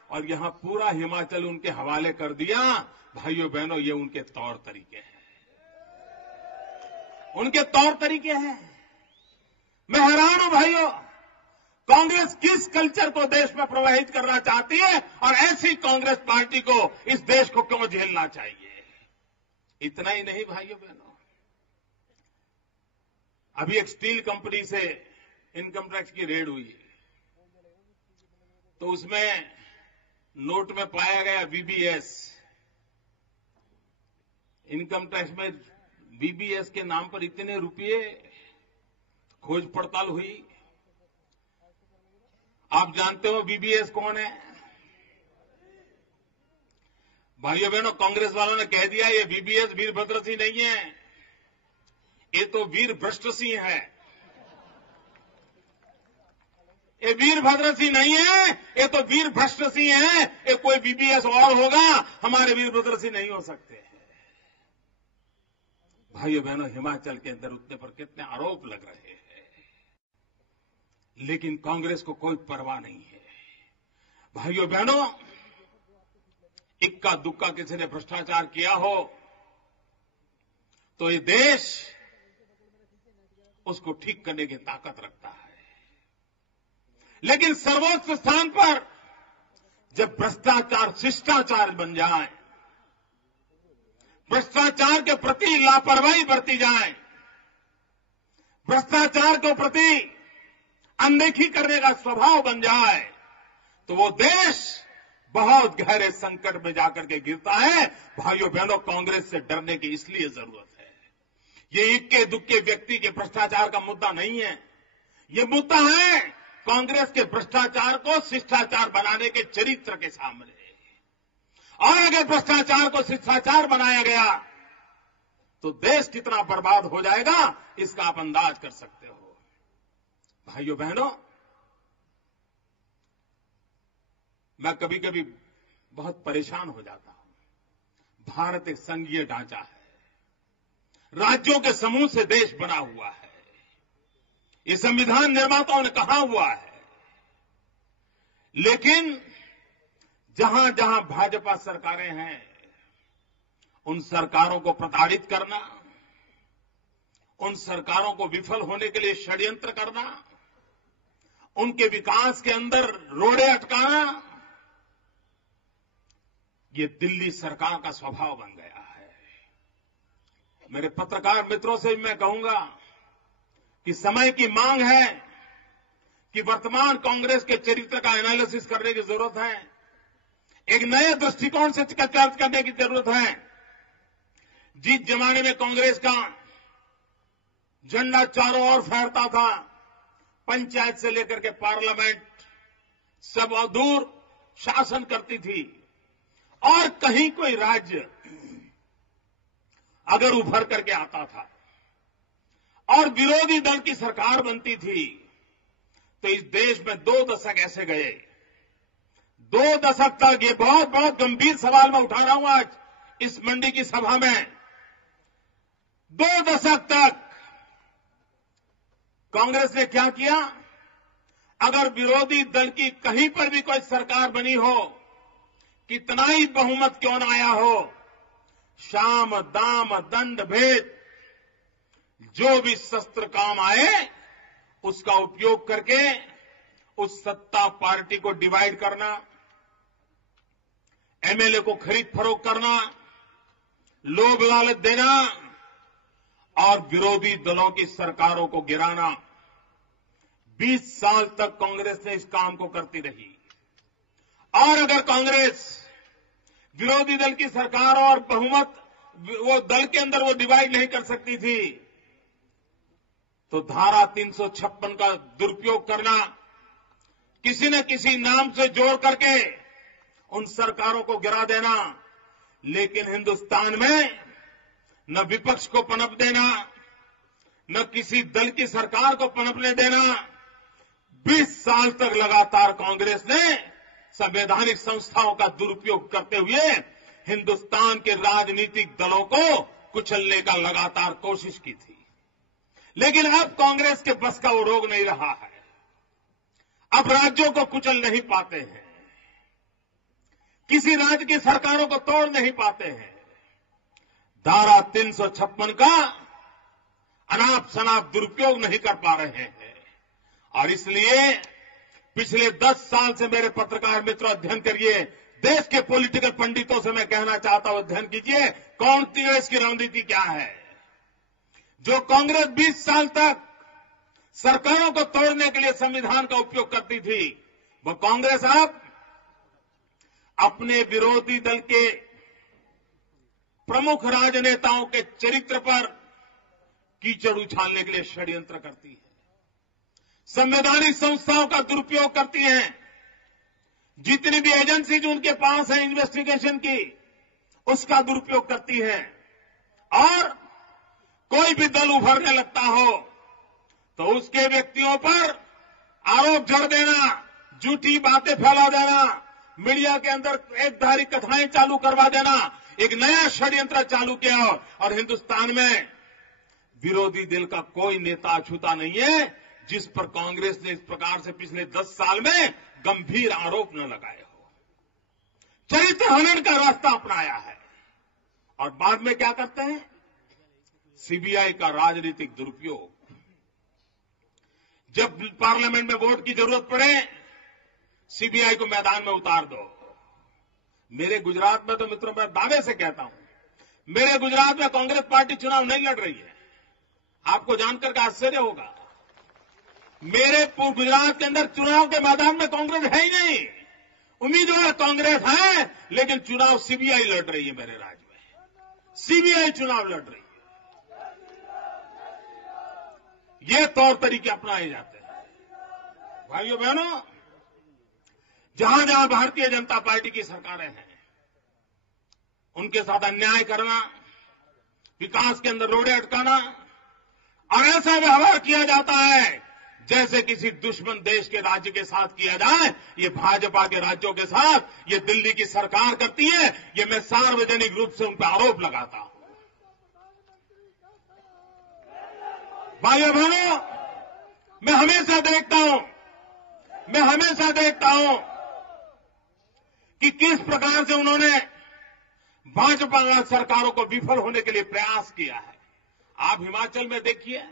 और यहां पूरा हिमाचल उनके हवाले कर दिया। भाइयों बहनों, ये उनके तौर तरीके हैं, उनके तौर तरीके हैं। मैं हैरान हूं भाइयों, कांग्रेस किस कल्चर को देश में प्रवाहित करना चाहती है, और ऐसी कांग्रेस पार्टी को इस देश को क्यों झेलना चाहिए? इतना ही नहीं भाइयों बहनों, अभी एक स्टील कंपनी से इनकम टैक्स की रेड हुई, तो उसमें नोट में पाया गया बीबीएस। इनकम टैक्स में बीबीएस के नाम पर इतने रुपये। खोज पड़ताल हुई। आप जानते हो बीबीएस कौन है? भाइयों बहनों, कांग्रेस वालों ने कह दिया ये बीबीएस वीरभद्र सिंह नहीं है, ये तो वीरभ्रष्ट सिंह है। ये वीरभद्र सिंह नहीं है, ये तो वीरभ्रष्ट सिंह है। ये कोई बीबीएस और होगा, हमारे वीरभद्र सिंह नहीं हो सकते। भाइयों बहनों, हिमाचल के अंदर उतने पर कितने आरोप लग रहे हैं, लेकिन कांग्रेस को कोई परवाह नहीं है। भाइयों बहनों, इक्का दुक्का किसी ने भ्रष्टाचार किया हो तो ये देश उसको ठीक करने की ताकत रखता है, लेकिन सर्वोच्च स्थान पर जब भ्रष्टाचार शिष्टाचार बन जाए, भ्रष्टाचार के प्रति लापरवाही बरती जाए, भ्रष्टाचार के प्रति अनदेखी करने का स्वभाव बन जाए, तो वो देश बहुत गहरे संकट में जाकर के गिरता है। भाइयों बहनों, कांग्रेस से डरने की इसलिए जरूरत है। ये इक्के दुक्के व्यक्ति के भ्रष्टाचार का मुद्दा नहीं है, ये मुद्दा है कांग्रेस के भ्रष्टाचार को शिष्टाचार बनाने के चरित्र के सामने। और अगर भ्रष्टाचार को शिष्टाचार बनाया गया तो देश कितना बर्बाद हो जाएगा, इसका आप अंदाज कर सकते हो। भाइयों बहनों, मैं कभी कभी बहुत परेशान हो जाता हूं। भारत एक संघीय ढांचा है, राज्यों के समूह से देश बना हुआ है, ये संविधान निर्माताओं ने कहा हुआ है, लेकिन जहां जहां भाजपा सरकारें हैं, उन सरकारों को प्रताड़ित करना, उन सरकारों को विफल होने के लिए षड्यंत्र करना, उनके विकास के अंदर रोड़े अटकाना, ये दिल्ली सरकार का स्वभाव बन गया है। मेरे पत्रकार मित्रों से भी मैं कहूंगा कि समय की मांग है कि वर्तमान कांग्रेस के चरित्र का एनालिसिस करने की जरूरत है, एक नए दृष्टिकोण से चर्चा करने की जरूरत है। जिस जमाने में कांग्रेस का झंडा चारों ओर फहरता था, पंचायत से लेकर के पार्लियामेंट सब दूर शासन करती थी, और कहीं कोई राज्य अगर उभर करके आता था और विरोधी दल की सरकार बनती थी, तो इस देश में 2 दशक ऐसे गए, 2 दशक तक, ये बहुत बहुत गंभीर सवाल मैं उठा रहा हूं आज इस मंडी की सभा में, 2 दशक तक कांग्रेस ने क्या किया? अगर विरोधी दल की कहीं पर भी कोई सरकार बनी हो, कितना ही बहुमत क्यों न आया हो, शाम दाम दंड भेद जो भी शस्त्र काम आए उसका उपयोग करके उस सत्ता पार्टी को डिवाइड करना, एमएलए को खरीद फरोख्त करना, लोभ लालच देना और विरोधी दलों की सरकारों को गिराना। 20 साल तक कांग्रेस ने इस काम को करती रही। और अगर कांग्रेस विरोधी दल की सरकार और बहुमत वो दल के अंदर वो डिवाइड नहीं कर सकती थी, तो धारा 356 का दुरुपयोग करना, किसी न किसी नाम से जोड़ करके उन सरकारों को गिरा देना। लेकिन हिंदुस्तान में न विपक्ष को पनप देना, न किसी दल की सरकार को पनपने देना। 20 साल तक लगातार कांग्रेस ने संवैधानिक संस्थाओं का दुरुपयोग करते हुए हिंदुस्तान के राजनीतिक दलों को कुचलने का लगातार कोशिश की थी। लेकिन अब कांग्रेस के बस का वो रोग नहीं रहा है, अब राज्यों को कुचल नहीं पाते हैं, किसी राज्य की सरकारों को तोड़ नहीं पाते हैं। धारा 356 का अनाप शनाप दुरुपयोग नहीं कर पा रहे हैं। और इसलिए पिछले 10 साल से मेरे पत्रकार मित्रों अध्ययन करिए, देश के पॉलिटिकल पंडितों से मैं कहना चाहता हूं, अध्ययन कीजिए कांग्रेस की रणनीति क्या है। जो कांग्रेस 20 साल तक सरकारों को तोड़ने के लिए संविधान का उपयोग करती थी, वो कांग्रेस अब अपने विरोधी दल के प्रमुख राजनेताओं के चरित्र पर कीचड़ उछालने के लिए षड्यंत्र करती है, संवैधानिक संस्थाओं का दुरुपयोग करती हैं। जितनी भी एजेंसी जो उनके पास है इन्वेस्टिगेशन की, उसका दुरुपयोग करती है। और कोई भी दल उभरने लगता हो तो उसके व्यक्तियों पर आरोप जड़ देना, झूठी बातें फैला देना, मीडिया के अंदर एकधारी कथाएं चालू करवा देना, एक नया षड्यंत्र चालू किया और हिंदुस्तान में विरोधी दल का कोई नेता अछूता नहीं है जिस पर कांग्रेस ने इस प्रकार से पिछले 10 साल में गंभीर आरोप न लगाए हो। चरित्र हनन का रास्ता अपनाया है और बाद में क्या करते हैं? सीबीआई का राजनीतिक दुरुपयोग। जब पार्लियामेंट में वोट की जरूरत पड़े, सीबीआई को मैदान में उतार दो। मेरे गुजरात में तो मित्रों, मैं दावे से कहता हूं, मेरे गुजरात में कांग्रेस पार्टी चुनाव नहीं लड़ रही है। आपको जानकर के आश्चर्य होगा, मेरे गुजरात के अंदर चुनाव के मैदान में कांग्रेस है ही नहीं। उम्मीदवार कांग्रेस है, लेकिन चुनाव सीबीआई लड़ रही है। मेरे राज्य में सीबीआई चुनाव लड़ रही है। ये तौर तरीके अपनाए जाते हैं। भाइयों बहनों, जहां जहां भारतीय जनता पार्टी की सरकारें हैं, उनके साथ अन्याय करना, विकास के अंदर रोड़े अटकाना और ऐसा व्यवहार किया जाता है जैसे किसी दुश्मन देश के राज्य के साथ किया जाए। ये भाजपा के राज्यों के साथ ये दिल्ली की सरकार करती है। ये मैं सार्वजनिक रूप से उन पर आरोप लगाता हूं। भाइयों बहनों, मैं हमेशा देखता हूं कि किस प्रकार से उन्होंने भाजपा सरकारों को विफल होने के लिए प्रयास किया है। आप हिमाचल में देखिए,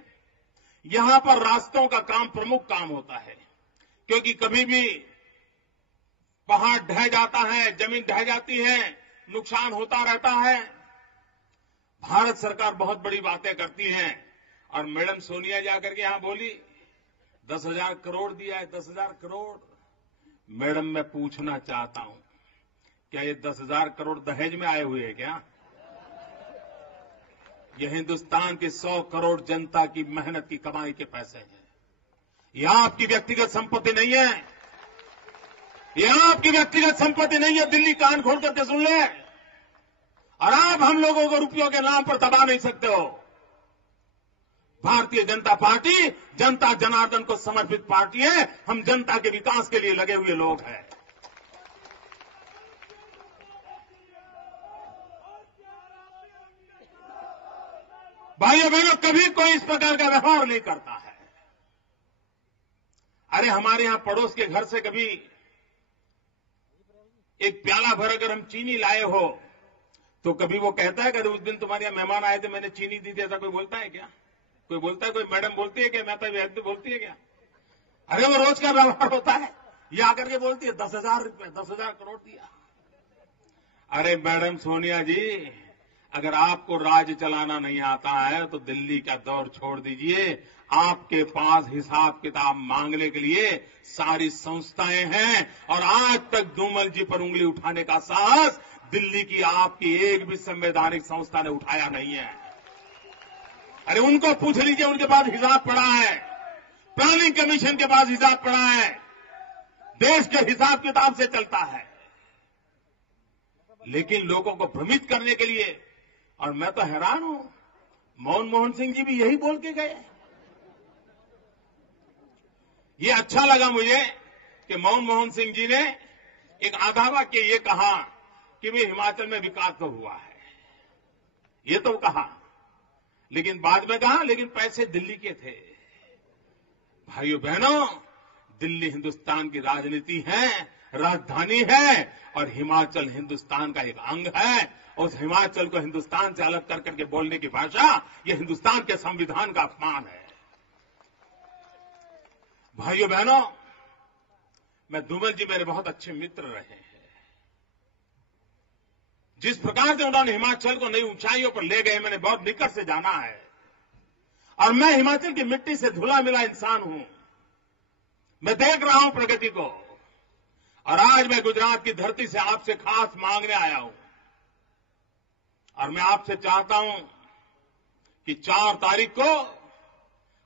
यहां पर रास्तों का काम प्रमुख काम होता है, क्योंकि कभी भी पहाड़ ढह जाता है, जमीन ढह जाती है, नुकसान होता रहता है। भारत सरकार बहुत बड़ी बातें करती है और मैडम सोनिया जाकर के यहां बोली 10,000 करोड़ दिया है, 10,000 करोड़। मैडम, मैं पूछना चाहता हूं, क्या ये 10,000 करोड़ दहेज में आए हुए हैं क्या? ये हिंदुस्तान की 100 करोड़ जनता की मेहनत की कमाई के पैसे हैं। ये आपकी व्यक्तिगत संपत्ति नहीं है। ये आपकी व्यक्तिगत संपत्ति नहीं है। दिल्ली कान खोल करके सुन ले। और आप हम लोगों को रुपयों के नाम पर दबा नहीं सकते हो। भारतीय जनता पार्टी जनता जनार्दन को समर्पित पार्टी है। हम जनता के विकास के लिए लगे हुए लोग हैं। भाइयों बहनों, कभी कोई इस प्रकार का व्यवहार नहीं करता है। अरे हमारे यहां पड़ोस के घर से कभी एक प्याला भर अगर हम चीनी लाए हो तो कभी वो कहता है कि उस दिन तुम्हारे यहां मेहमान आए थे, मैंने चीनी दी थी, ऐसा कोई बोलता है क्या? कोई बोलता है? कोई मैडम बोलती है क्या? मेहता व्यक्ति बोलती है क्या? अरे वो रोज का व्यवहार होता है। ये आकर के बोलती है 10,000 रुपए, 10,000 करोड़ दिया। अरे मैडम सोनिया जी, अगर आपको राज्य चलाना नहीं आता है तो दिल्ली का दौर छोड़ दीजिए। आपके पास हिसाब किताब मांगने के लिए सारी संस्थाएं हैं और आज तक धूमल जी पर उंगली उठाने का साहस दिल्ली की आपकी एक भी संवैधानिक संस्था ने उठाया नहीं है। अरे उनको पूछ लीजिए, उनके पास हिसाब पड़ा है। प्लानिंग कमीशन के पास हिसाब पड़ा है। देश के हिसाब किताब से चलता है। लेकिन लोगों को भ्रमित करने के लिए, और मैं तो हैरान हूं, मनमोहन सिंह जी भी यही बोल के गए। ये अच्छा लगा मुझे कि मनमोहन सिंह जी ने एक आधा वाक्य ये कहा कि भाई हिमाचल में विकास तो हुआ है, ये तो कहा, लेकिन बाद में कहा लेकिन पैसे दिल्ली के थे। भाइयों बहनों, दिल्ली हिंदुस्तान की राजनीति है, राजधानी है और हिमाचल हिंदुस्तान का एक अंग है। उस हिमाचल को हिंदुस्तान से अलग कर करके बोलने की भाषा, ये हिंदुस्तान के संविधान का अपमान है। भाइयों बहनों, मैं धूमल जी मेरे बहुत अच्छे मित्र रहे हैं। जिस प्रकार से उन्होंने हिमाचल को नई ऊंचाइयों पर ले गए, मैंने बहुत निकट से जाना है और मैं हिमाचल की मिट्टी से धुला मिला इंसान हूं। मैं देख रहा हूं प्रगति को और आज मैं गुजरात की धरती से आपसे खास मांगने आया हूं और मैं आपसे चाहता हूं कि 4 तारीख को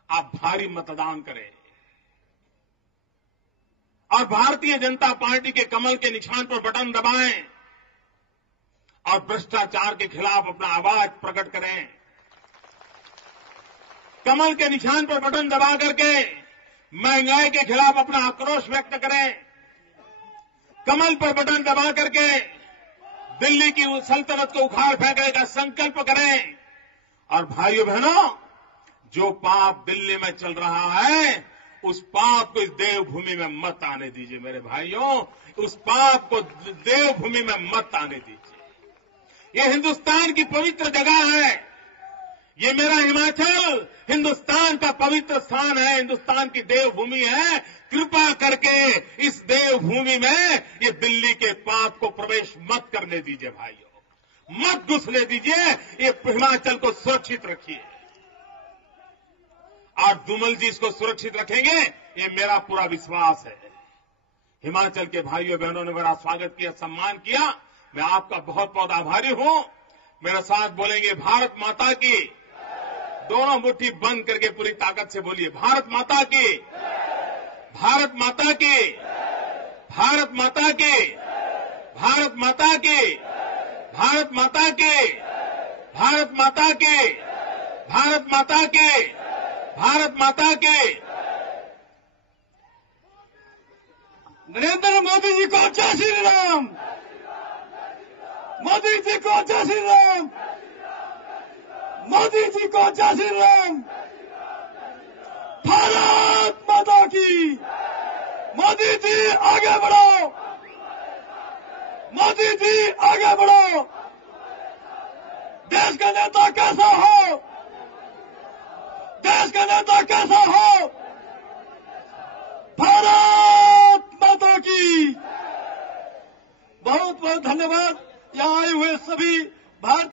आप भारी मतदान करें और भारतीय जनता पार्टी के कमल के निशान पर बटन दबाएं और भ्रष्टाचार के खिलाफ अपना आवाज प्रकट करें। कमल के निशान पर बटन दबा करके महंगाई के खिलाफ अपना आक्रोश व्यक्त करें। कमल पर बटन दबा करके दिल्ली की सल्तनत को उखाड़ फेंकने का संकल्प करें। और भाइयों बहनों, जो पाप दिल्ली में चल रहा है, उस पाप को इस देवभूमि में मत आने दीजिए मेरे भाइयों, उस पाप को देवभूमि में मत आने दीजिए। ये हिंदुस्तान की पवित्र जगह है, ये मेरा हिमाचल हिंदुस्तान का पवित्र स्थान है, हिंदुस्तान की देवभूमि है। कृपा करके इस देवभूमि में ये दिल्ली के पाप को प्रवेश मत करने दीजिए भाइयों, मत घुसने दीजिए। ये हिमाचल को सुरक्षित रखिए और दुमल जी इसको सुरक्षित रखेंगे, ये मेरा पूरा विश्वास है। हिमाचल के भाइयों बहनों ने मेरा स्वागत किया, सम्मान किया, मैं आपका बहुत बहुत आभारी हूं। मेरे साथ बोलेंगे भारत माता की, दोनों मुट्ठी बंद करके पूरी ताकत से बोलिए भारत माता की, भारत माता की, भारत माता की, भारत माता की, भारत माता की, भारत माता की, भारत माता की, भारत माता की। नरेंद्र मोदी जी को जय श्री राम, मोदी जी को जय श्री राम, मोदी जी को जय श्री राम। भारत माता की। मोदी जी आगे बढ़ो, मोदी जी आगे बढ़ो। देश का नेता कैसा हो, देश का नेता कैसा हो। भारत माता की। बहुत बहुत धन्यवाद। यहाँ आए हुए सभी भारत